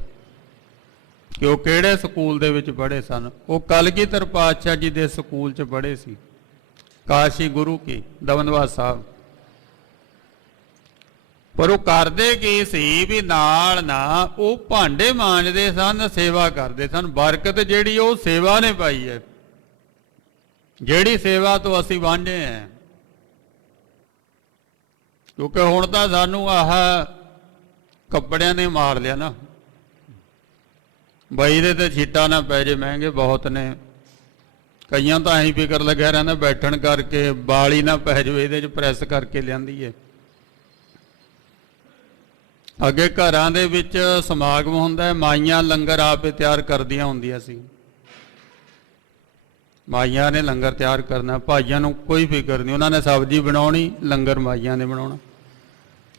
ਕਿ ਉਹ ਕਿਹੜੇ ਸਕੂਲ ਦੇ ਵਿੱਚ ਪੜ੍ਹੇ ਸਨ। ਉਹ ਕਲਗੀਧਰ ਪਾਤਸ਼ਾਹ ਜੀ ਦੇ ਸਕੂਲ 'ਚ ਪੜ੍ਹੇ ਸੀ, ਕਾਸ਼ੀ ਗੁਰੂ ਕੀ ਦਮਦਮਾ ਸਾਹਿਬ। ਪਰ ਉਹ ਕਰਦੇ ਕੀ ਸੀ ਵੀ ਨਾਲ ਨਾ ਉਹ ਭਾਂਡੇ ਮਾਂਜਦੇ ਸਨ, ਸੇਵਾ ਕਰਦੇ ਸਨ। ਬਰਕਤ ਜਿਹੜੀ ਉਹ ਸੇਵਾ ਨੇ ਪਾਈ ਹੈ, ਜਿਹੜੀ ਸੇਵਾ ਤੋਂ ਅਸੀਂ ਵਾਂਝੇ ਹਾਂ। ਕਿਉਂਕਿ ਹੁਣ ਤਾਂ ਸਾਨੂੰ ਆਹ ਕੱਪੜਿਆਂ ਨੇ ਮਾਰ ਲਿਆ ਨਾ, ਬਈ ਦੇ ਤੇ ਛੀਟਾਂ ਨਾ ਪੈ ਜੇ, ਮਹਿੰਗੇ ਬਹੁਤ ਨੇ। ਕਈਆਂ ਤਾਂ ਐਂ ਫਿਕਰ ਲੱਗਿਆ ਰਹਿੰਦਾ ਬੈਠਣ ਕਰਕੇ ਬਾਲੀ ਨਾ ਪੈ ਜਾਵੇ, ਇਹਦੇ 'ਚ ਪ੍ਰੈਸ ਕਰਕੇ ਲਿਆਂਦੀ ਹੈ। ਅੱਗੇ ਘਰਾਂ ਦੇ ਵਿੱਚ ਸਮਾਗਮ ਹੁੰਦਾ, ਮਾਈਆਂ ਲੰਗਰ ਆਪੇ ਤਿਆਰ ਕਰਦੀਆਂ ਹੁੰਦੀਆਂ ਸੀ। ਮਾਈਆਂ ਨੇ ਲੰਗਰ ਤਿਆਰ ਕਰਨਾ, ਭਾਈਆਂ ਨੂੰ ਕੋਈ ਫਿਕਰ ਨਹੀਂ। ਉਹਨਾਂ ਨੇ ਸਬਜ਼ੀ ਬਣਾਉਣੀ, ਲੰਗਰ ਮਾਈਆਂ ਨੇ ਬਣਾਉਣਾ,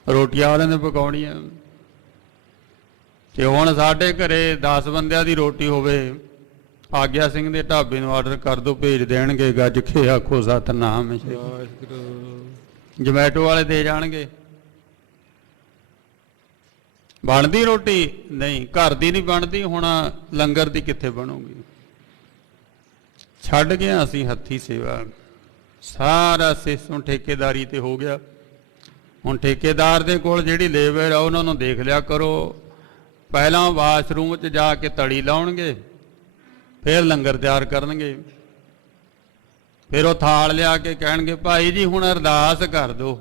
ਰੋਟੀਆਂ ਵਾਲਿਆਂ ਨੇ ਪਕਾਉਣੀਆਂ। ਤੇ ਹੁਣ ਸਾਡੇ ਘਰੇ 10 ਬੰਦਿਆਂ ਦੀ ਰੋਟੀ ਹੋਵੇ, ਆਗਿਆ ਸਿੰਘ ਦੇ ਢਾਬੇ ਨੂੰ ਆਰਡਰ ਕਰ ਦਿਓ, ਭੇਜ ਦੇਣਗੇ। ਗੱਜ ਕੇ ਆਖੋ ਸਤਨਾਮ ਵਾਹਿਗੁਰੂ। ਜਮੈਟੋ ਵਾਲੇ ਦੇ ਜਾਣਗੇ। ਬਣਦੀ ਰੋਟੀ ਨਹੀਂ, ਘਰ ਦੀ ਨਹੀਂ ਬਣਦੀ, ਹੁਣ ਲੰਗਰ ਦੀ ਕਿੱਥੇ ਬਣੂਗੀ। ਛੱਡ ਗਿਆ ਅਸੀਂ ਹੱਥੀ ਸੇਵਾ, ਸਾਰਾ ਸਿਸਟਮ ਠੇਕੇਦਾਰੀ ਤੇ ਹੋ ਗਿਆ। ਹੁਣ ਠੇਕੇਦਾਰ ਦੇ ਕੋਲ ਜਿਹੜੀ ਲੇਬਰ ਆ ਉਹਨਾਂ ਨੂੰ ਦੇਖ ਲਿਆ ਕਰੋ। ਪਹਿਲਾਂ ਵਾਸ਼ਰੂਮ 'ਚ ਜਾ ਕੇ ਤੜੀ ਲਾਉਣਗੇ, ਫਿਰ ਲੰਗਰ ਤਿਆਰ ਕਰਨਗੇ, ਫਿਰ ਉਹ ਥਾਲ ਲਿਆ ਕੇ ਕਹਿਣਗੇ ਭਾਈ ਜੀ ਹੁਣ ਅਰਦਾਸ ਕਰ ਦਿਓ,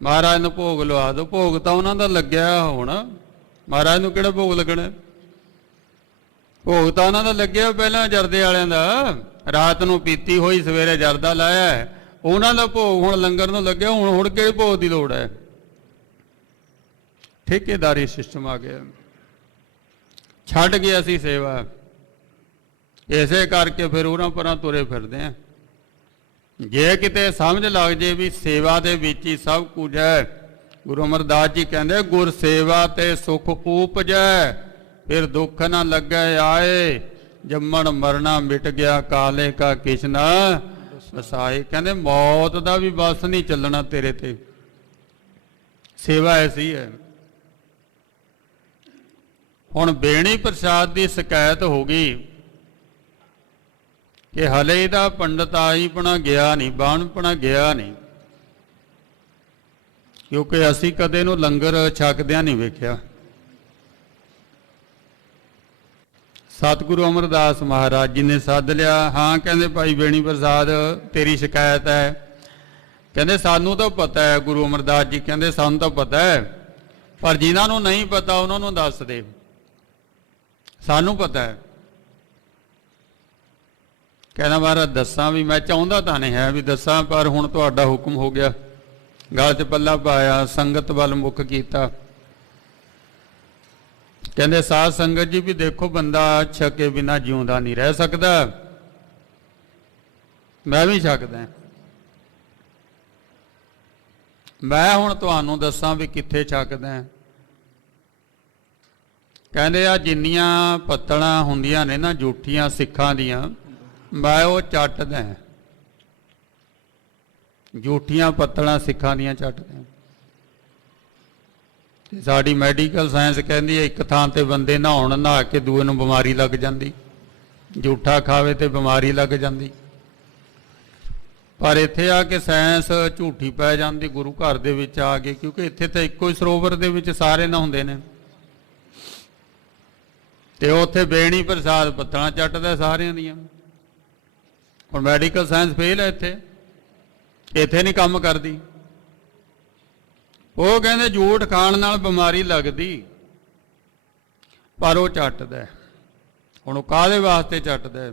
ਮਹਾਰਾਜ ਨੂੰ ਭੋਗ ਲਵਾ ਦਿਓ। ਭੋਗ ਤਾਂ ਉਹਨਾਂ ਦਾ ਲੱਗਿਆ, ਹੁਣ ਮਹਾਰਾਜ ਨੂੰ ਕਿਹੜਾ ਭੋਗ ਲੱਗਣਾ। ਭੋਗ ਤਾਂ ਉਹਨਾਂ ਦਾ ਲੱਗਿਆ ਪਹਿਲਾਂ ਜਰਦੇ ਵਾਲਿਆਂ ਦਾ, ਰਾਤ ਨੂੰ ਪੀਤੀ ਹੋਈ ਸਵੇਰੇ ਜਰਦਾ ਲਾਇਆ, ਉਹਨਾਂ ਦਾ ਭੋਗ ਹੁਣ ਲੰਗਰ ਨੂੰ ਲੱਗਿਆ। ਹੁਣ ਕਿਹੜੇ ਭੋਗ ਦੀ ਲੋੜ ਹੈ। ਠੇਕੇਦਾਰੀ ਸਿਸਟਮ ਆ ਗਿਆ, ਛੱਡ ਗਿਆ ਸੀ ਸੇਵਾ। ਇਸੇ ਕਰਕੇ ਫਿਰ ਉਹਨਾਂ ਪਰਾਂ ਤੁਰੇ ਫਿਰਦੇ ਆ। ਜੇ ਕਿਤੇ ਸਮਝ ਲੱਗ ਜੇ ਵੀ ਸੇਵਾ ਦੇ ਵਿੱਚ ਹੀ ਸਭ ਕੁਝ ਹੈ, ਗੁਰੂ ਅਮਰਦਾਸ ਜੀ ਕਹਿੰਦੇ ਗੁਰ ਸੇਵਾ ਤੇ ਸੁਖ ਊਪਜੈ, ਫਿਰ ਦੁੱਖ ਨਾ ਲੱਗੈ ਆਏ, ਜੰਮਣ ਮਰਨਾ ਮਿਟ ਗਿਆ ਕਾਲੇ ਕਾ ਕਿਛ ਨਾ ਵਸਾਏ। ਕਹਿੰਦੇ ਮੌਤ ਦਾ ਵੀ ਬਸ ਨਹੀਂ ਚੱਲਣਾ ਤੇਰੇ ਤੇ, ਸੇਵਾ ਐਸੀ ਹੈ। ਹੁਣ ਬੇਣੀ ਪ੍ਰਸਾਦ ਦੀ ਸ਼ਿਕਾਇਤ ਹੋ ਗਈ ਕਿ ਹਲੇ ਇਹਦਾ ਪੰਡਤਾਈਪਣਾ ਗਿਆ ਨਹੀਂ, ਬਾਣਪਣਾ ਗਿਆ ਨਹੀਂ, ਕਿਉਂਕਿ ਅਸੀਂ ਕਦੇ ਨੂੰ ਲੰਗਰ ਛਕਦਿਆਂ ਨਹੀਂ ਵੇਖਿਆ। ਸਤਿਗੁਰੂ ਅਮਰਦਾਸ ਮਹਾਰਾਜ ਜੀ ਨੇ ਸੱਦ ਲਿਆ। ਹਾਂ ਕਹਿੰਦੇ ਭਾਈ ਬੇਣੀ ਪ੍ਰਸਾਦ ਤੇਰੀ ਸ਼ਿਕਾਇਤ ਹੈ। ਕਹਿੰਦੇ ਸਾਨੂੰ ਤਾਂ ਪਤਾ ਹੈ। ਗੁਰੂ ਅਮਰਦਾਸ ਜੀ ਕਹਿੰਦੇ ਸਾਨੂੰ ਤਾਂ ਪਤਾ ਹੈ, ਪਰ ਜਿਨ੍ਹਾਂ ਨੂੰ ਨਹੀਂ ਪਤਾ ਉਹਨਾਂ ਨੂੰ ਦੱਸ ਦੇ, ਸਾਨੂੰ ਪਤਾ ਹੈ। ਕਹਿੰਦਾ ਮਹਾਰਾਜ ਦੱਸਾਂ ਵੀ, ਮੈਂ ਚਾਹੁੰਦਾ ਤਾਂ ਨਹੀਂ ਹੈ ਵੀ ਦੱਸਾਂ, ਪਰ ਹੁਣ ਤੁਹਾਡਾ ਹੁਕਮ ਹੋ ਗਿਆ। ਗਲ 'ਚ ਪੱਲਾ ਪਾਇਆ, ਸੰਗਤ ਵੱਲ ਮੁੱਖ ਕੀਤਾ। ਕਹਿੰਦੇ ਸਾਧ ਸੰਗਤ ਜੀ ਵੀ ਦੇਖੋ, ਬੰਦਾ ਛਕੇ ਬਿਨਾਂ ਜਿਉਂਦਾ ਨਹੀਂ ਰਹਿ ਸਕਦਾ, ਮੈਂ ਵੀ ਛਕਦਾ। ਮੈਂ ਹੁਣ ਤੁਹਾਨੂੰ ਦੱਸਾਂ ਵੀ ਕਿੱਥੇ ਛਕਦਾ। ਕਹਿੰਦੇ ਆ ਜਿੰਨੀਆਂ ਪੱਤਲਾਂ ਹੁੰਦੀਆਂ ਨੇ ਨਾ ਜੂਠੀਆਂ ਸਿੱਖਾਂ ਦੀਆਂ, ਮੈਂ ਉਹ ਚੱਟਦਾ। ਜੂਠੀਆਂ ਪੱਤਲਾਂ ਸਿੱਖਾਂ ਦੀਆਂ ਚੱਟਦਾ। ਤੇ ਸਾਡੀ ਮੈਡੀਕਲ ਸਾਇੰਸ ਕਹਿੰਦੀ ਹੈ ਇੱਕ ਥਾਂ ਤੇ ਬੰਦੇ ਨਹਾਉਣ, ਨਹਾ ਕੇ ਦੂਏ ਨੂੰ ਬਿਮਾਰੀ ਲੱਗ ਜਾਂਦੀ, ਜੂਠਾ ਖਾਵੇ ਤੇ ਬਿਮਾਰੀ ਲੱਗ ਜਾਂਦੀ। ਪਰ ਇੱਥੇ ਆ ਕੇ ਸਾਇੰਸ ਝੂਠੀ ਪੈ ਜਾਂਦੀ ਗੁਰੂ ਘਰ ਦੇ ਵਿੱਚ ਆ ਕੇ, ਕਿਉਂਕਿ ਇੱਥੇ ਤਾਂ ਇੱਕੋ ਹੀ ਸਰੋਵਰ ਦੇ ਵਿੱਚ ਸਾਰੇ ਨਹਾਉਂਦੇ ਨੇ। ਤੇ ਉੱਥੇ ਬੇਣੀ ਪ੍ਰਸਾਦ ਪੱਤਲਾਂ ਚੱਟਦਾ ਸਾਰਿਆਂ ਦੀਆਂ। ਹੁਣ ਮੈਡੀਕਲ ਸਾਇੰਸ ਫੇਲ ਹੈ ਇੱਥੇ ਨਹੀਂ ਕੰਮ ਕਰਦੀ। ਉਹ ਕਹਿੰਦੇ ਝੂਠ ਖਾਣ ਨਾਲ ਬਿਮਾਰੀ ਲੱਗਦੀ, ਪਰ ਉਹ ਚੱਟਦਾ। ਹੁਣ ਉਹ ਕਾਹਦੇ ਵਾਸਤੇ ਚੱਟਦਾ?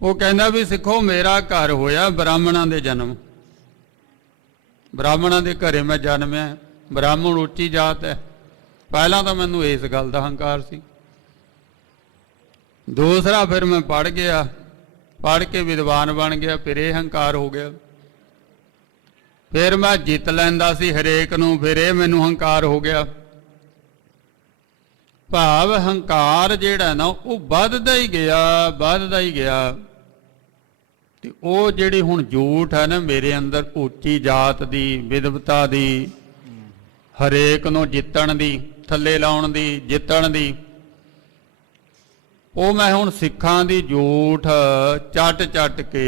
ਉਹ ਕਹਿੰਦਾ ਵੀ ਸਿੱਖੋ ਮੇਰਾ ਘਰ ਹੋਇਆ ਬ੍ਰਾਹਮਣਾਂ ਦੇ ਜਨਮ, ਬ੍ਰਾਹਮਣਾਂ ਦੇ ਘਰੇ ਮੈਂ ਜਨਮਿਆ, ਬ੍ਰਾਹਮਣ ਉੱਚੀ ਜਾਤ ਹੈ। ਪਹਿਲਾਂ ਤਾਂ ਮੈਨੂੰ ਇਸ ਗੱਲ ਦਾ ਹੰਕਾਰ ਸੀ। ਦੂਸਰਾ ਫਿਰ ਮੈਂ ਪੜ੍ਹ ਗਿਆ, ਪੜ੍ਹ ਕੇ ਵਿਦਵਾਨ ਬਣ ਗਿਆ, ਫਿਰ ਇਹ ਹੰਕਾਰ ਹੋ ਗਿਆ। ਫਿਰ ਮੈਂ ਜਿੱਤ ਲੈਂਦਾ ਸੀ ਹਰੇਕ ਨੂੰ, ਫਿਰ ਇਹ ਮੈਨੂੰ ਹੰਕਾਰ ਹੋ ਗਿਆ। ਭਾਵ ਹੰਕਾਰ ਜਿਹੜਾ ਨਾ ਉਹ ਵੱਧਦਾ ਹੀ ਗਿਆ ਤੇ ਉਹ ਜਿਹੜੀ ਹੁਣ ਝੂਠ ਹੈ ਨਾ ਮੇਰੇ ਅੰਦਰ ਉੱਚੀ ਜਾਤ ਦੀ ਵਿਦਵਤਾ ਦੀ ਹਰੇਕ ਨੂੰ ਜਿੱਤਣ ਦੀ ਥੱਲੇ ਲਾਉਣ ਦੀ ਜਿੱਤਣ ਦੀ ਉਹ ਮੈਂ ਹੁਣ ਸਿੱਖਾਂ ਦੀ ਝੂਠ ਚੱਟ ਕੇ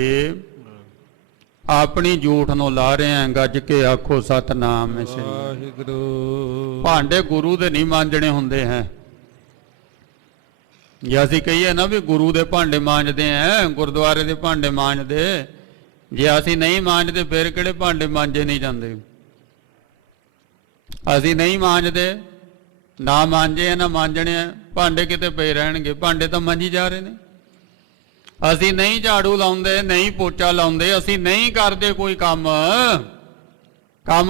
ਆਪਣੀ ਝੂਠ ਨੂੰ ਲਾ ਰਿਹਾ ਗੱਜ ਕੇ ਆਖੋ ਸਤਨਾਮ ਸ੍ਰੀ ਵਾਹਿਗੁਰੂ। ਭਾਂਡੇ ਗੁਰੂ ਦੇ ਨਹੀਂ ਮਾਂਜਣੇ ਹੁੰਦੇ ਹੈ। ਜੇ ਅਸੀਂ ਕਹੀਏ ਨਾ ਵੀ ਗੁਰੂ ਦੇ ਭਾਂਡੇ ਮਾਂਜਦੇ ਆ ਗੁਰਦੁਆਰੇ ਦੇ ਭਾਂਡੇ ਮਾਂਜਦੇ, ਜੇ ਅਸੀਂ ਨਹੀਂ ਮਾਂਜਦੇ ਫਿਰ ਕਿਹੜੇ ਭਾਂਡੇ ਮਾਂਜੇ ਨਹੀਂ ਜਾਂਦੇ। ਅਸੀਂ ਨਹੀਂ ਮਾਂਜਦੇ, ਨਾ ਮਾਂਜੇ ਨਾ ਮਾਂਜਣੇ ਆ, ਭਾਂਡੇ ਕਿਤੇ ਪਏ ਰਹਿਣਗੇ, ਭਾਂਡੇ ਤਾਂ ਮਾਂਜੀ ਜਾ ਰਹੇ ਨੇ। ਅਸੀਂ ਨਹੀਂ ਝਾੜੂ ਲਾਉਂਦੇ, ਨਹੀਂ ਪੋਚਾ ਲਾਉਂਦੇ, ਅਸੀਂ ਨਹੀਂ ਕਰਦੇ ਕੋਈ ਕੰਮ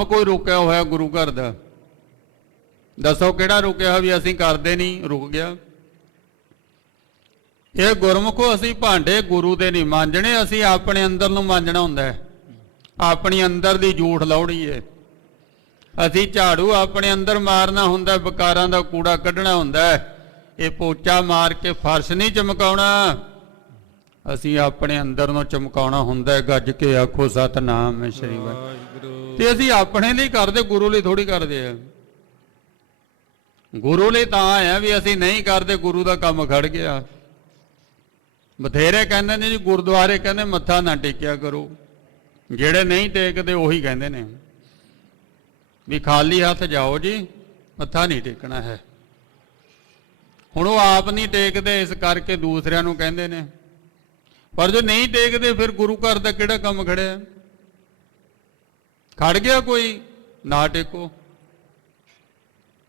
ਕੋਈ ਰੁਕਿਆ ਹੋਇਆ ਗੁਰੂ ਘਰ ਦਾ, ਦੱਸੋ ਕਿਹੜਾ ਰੁਕਿਆ ਵੀ ਅਸੀਂ ਕਰਦੇ ਨਹੀਂ, ਰੁਕ ਗਿਆ। ਇਹ ਗੁਰਮੁਖੋ ਅਸੀਂ ਭਾਂਡੇ ਗੁਰੂ ਦੇ ਨਹੀਂ ਮਾਂਜਣੇ, ਅਸੀਂ ਆਪਣੇ ਅੰਦਰ ਨੂੰ ਮਾਂਜਣਾ ਹੁੰਦਾ ਹੈ, ਆਪਣੀ ਅੰਦਰ ਦੀ ਝੂਠ ਲਾਉਣੀ ਹੈ। ਅਸੀਂ ਝਾੜੂ ਆਪਣੇ ਅੰਦਰ ਮਾਰਨਾ ਹੁੰਦਾ, ਵਿਕਾਰਾਂ ਦਾ ਕੂੜਾ ਕੱਢਣਾ ਹੁੰਦਾ ਹੈ। ਇਹ ਪੋਚਾ ਮਾਰ ਕੇ ਫਰਸ਼ ਨਹੀਂ ਚਮਕਾਉਣਾ, ਅਸੀਂ ਆਪਣੇ ਅੰਦਰ ਨੂੰ ਚਮਕਾਉਣਾ ਹੁੰਦਾ ਹੈ। ਗੱਜ ਕੇ ਆਖੋ ਸਤਨਾਮ ਸ੍ਰੀ ਵਾਹਿਗੁਰੂ। ਤੇ ਅਸੀਂ ਆਪਣੇ ਲਈ ਕਰਦੇ, ਗੁਰੂ ਲਈ ਥੋੜੀ ਕਰਦੇ ਆ। ਗੁਰੂ ਲਈ ਤਾਂ ਆ ਵੀ ਅਸੀਂ ਨਹੀਂ ਕਰਦੇ, ਗੁਰੂ ਦਾ ਕੰਮ ਖੜ ਗਿਆ। ਬਥੇਰੇ ਕਹਿੰਦੇ ਨੇ ਜੀ ਗੁਰਦੁਆਰੇ ਕਹਿੰਦੇ ਮੱਥਾ ਨਾ ਟੇਕਿਆ ਕਰੋ, ਜਿਹੜੇ ਨਹੀਂ ਟੇਕਦੇ ਉਹੀ ਕਹਿੰਦੇ ਨੇ ਵੀ ਖਾਲੀ ਹੱਥ ਜਾਓ ਜੀ, ਮੱਥਾ ਨਹੀਂ ਟੇਕਣਾ ਹੈ। ਹੁਣ ਉਹ ਆਪ ਨਹੀਂ ਟੇਕਦੇ, ਇਸ ਕਰਕੇ ਦੂਸਰਿਆਂ ਨੂੰ ਕਹਿੰਦੇ ਨੇ। ਪਰ ਜੋ ਨਹੀਂ ਟੇਕਦੇ ਫਿਰ ਗੁਰੂ ਘਰ ਦਾ ਕਿਹੜਾ ਕੰਮ ਖੜਿਆ? ਖੜ ਗਿਆ ਕੋਈ, ਨਾ ਟੇਕੋ।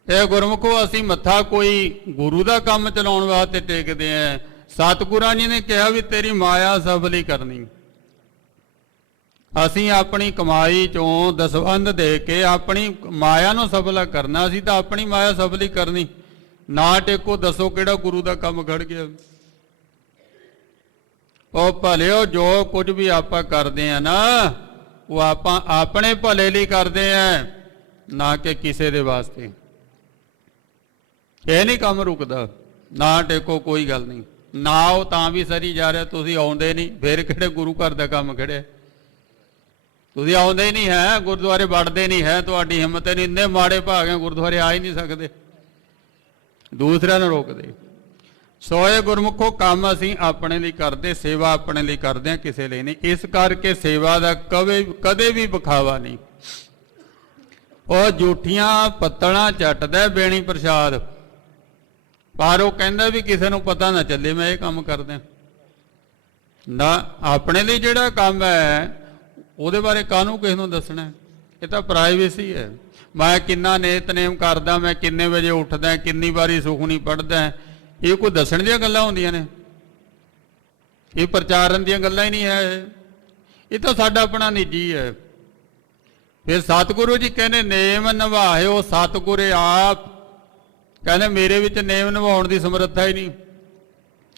ਇਹ ਗੁਰਮੁਖੋ ਅਸੀਂ ਮੱਥਾ ਕੋਈ ਗੁਰੂ ਦਾ ਕੰਮ ਚਲਾਉਣ ਵਾਸਤੇ ਟੇਕਦੇ ਆਂ। ਸਤਿਗੁਰਾਂ ਜੀ ਨੇ ਕਿਹਾ ਵੀ ਤੇਰੀ ਮਾਇਆ ਸਫਲੀ ਕਰਨੀ। ਅਸੀਂ ਆਪਣੀ ਕਮਾਈ ਚੋਂ ਦਸਵੰਧ ਦੇ ਕੇ ਆਪਣੀ ਮਾਇਆ ਨੂੰ ਸਫਲਾ ਕਰਨਾ, ਅਸੀਂ ਤਾਂ ਆਪਣੀ ਮਾਇਆ ਸਫਲੀ ਕਰਨੀ। ਨਾ ਟੇਕੋ, ਦੱਸੋ ਕਿਹੜਾ ਗੁਰੂ ਦਾ ਕੰਮ ਖੜ ਗਿਆ? ਉਹ ਭਲਿਓ ਜੋ ਕੁਝ ਵੀ ਆਪਾਂ ਕਰਦੇ ਆ ਨਾ, ਉਹ ਆਪਾਂ ਆਪਣੇ ਭਲੇ ਲਈ ਕਰਦੇ ਆ, ਨਾ ਕਿ ਕਿਸੇ ਦੇ ਵਾਸਤੇ। ਇਹ ਨਹੀਂ ਕੰਮ ਰੁਕਦਾ। ਨਾ ਟੇਕੋ, ਕੋਈ ਗੱਲ ਨਹੀਂ, ਨਾ ਉਹ ਤਾਂ ਵੀ ਸਰੀ ਜਾ ਰਿਹਾ, ਤੁਸੀਂ ਆਉਂਦੇ ਨਹੀਂ, ਫਿਰ ਕਿਹੜੇ ਗੁਰੂ ਘਰ ਦਾ ਕੰਮ ਖੜਿਆ? ਤੁਸੀਂ ਆਉਂਦੇ ਹੀ ਨਹੀਂ ਹੈ, ਗੁਰਦੁਆਰੇ ਵੜਦੇ ਨਹੀਂ ਹੈ, ਤੁਹਾਡੀ ਹਿੰਮਤ ਨਹੀਂ, ਇੰਨੇ ਮਾੜੇ ਭਾਗ ਹੈ ਗੁਰਦੁਆਰੇ ਆ ਹੀ ਨਹੀਂ ਸਕਦੇ, ਦੂਸਰਿਆਂ ਨੂੰ ਰੋਕਦੇ। ਸੋ ਇਹ ਗੁਰਮੁਖੋ ਕੰਮ ਅਸੀਂ ਆਪਣੇ ਲਈ ਕਰਦੇ, ਸੇਵਾ ਆਪਣੇ ਲਈ ਕਰਦੇ ਹਾਂ, ਕਿਸੇ ਲਈ ਨਹੀਂ। ਇਸ ਕਰਕੇ ਸੇਵਾ ਦਾ ਕਦੇ ਵੀ ਵਿਖਾਵਾ ਨਹੀਂ। ਉਹ ਝੂਠੀਆਂ ਪੱਤਲਾਂ ਚੱਟਦਾ ਬੇਣੀ ਪ੍ਰਸ਼ਾਦ, ਪਰ ਉਹ ਕਹਿੰਦਾ ਵੀ ਕਿਸੇ ਨੂੰ ਪਤਾ ਨਾ ਚੱਲੇ ਮੈਂ ਇਹ ਕੰਮ ਕਰਦਾ। ਨਾ ਆਪਣੇ ਲਈ ਜਿਹੜਾ ਕੰਮ ਹੈ ਉਹਦੇ ਬਾਰੇ ਕਾਹਨੂੰ ਕਿਸੇ ਨੂੰ ਦੱਸਣਾ? ਇਹ ਤਾਂ ਪ੍ਰਾਈਵੇਸੀ ਹੈ। ਮੈਂ ਕਿੰਨਾ ਨਿਤਨੇਮ ਕਰਦਾ, ਮੈਂ ਕਿੰਨੇ ਵਜੇ ਉੱਠਦਾ, ਕਿੰਨੀ ਵਾਰੀ ਸੁਖਮਨੀ ਪੜ੍ਹਦਾ, ਇਹ ਕੋਈ ਦੱਸਣ ਦੀਆਂ ਗੱਲਾਂ ਹੁੰਦੀਆਂ ਨੇ? ਇਹ ਪ੍ਰਚਾਰਨ ਦੀਆਂ ਗੱਲਾਂ ਹੀ ਨਹੀਂ ਹੈ, ਇਹ ਤਾਂ ਸਾਡਾ ਆਪਣਾ ਨਿੱਜੀ ਹੈ। ਫਿਰ ਸਤਿਗੁਰੂ ਜੀ ਕਹਿੰਦੇ ਨੇਮ ਨਿਭਾਇਓ, ਸਤਿਗੁਰੇ ਆਪ ਕਹਿੰਦੇ ਮੇਰੇ ਵਿੱਚ ਨੇਮ ਨਿਭਾਉਣ ਦੀ ਸਮਰੱਥਾ ਹੀ ਨਹੀਂ।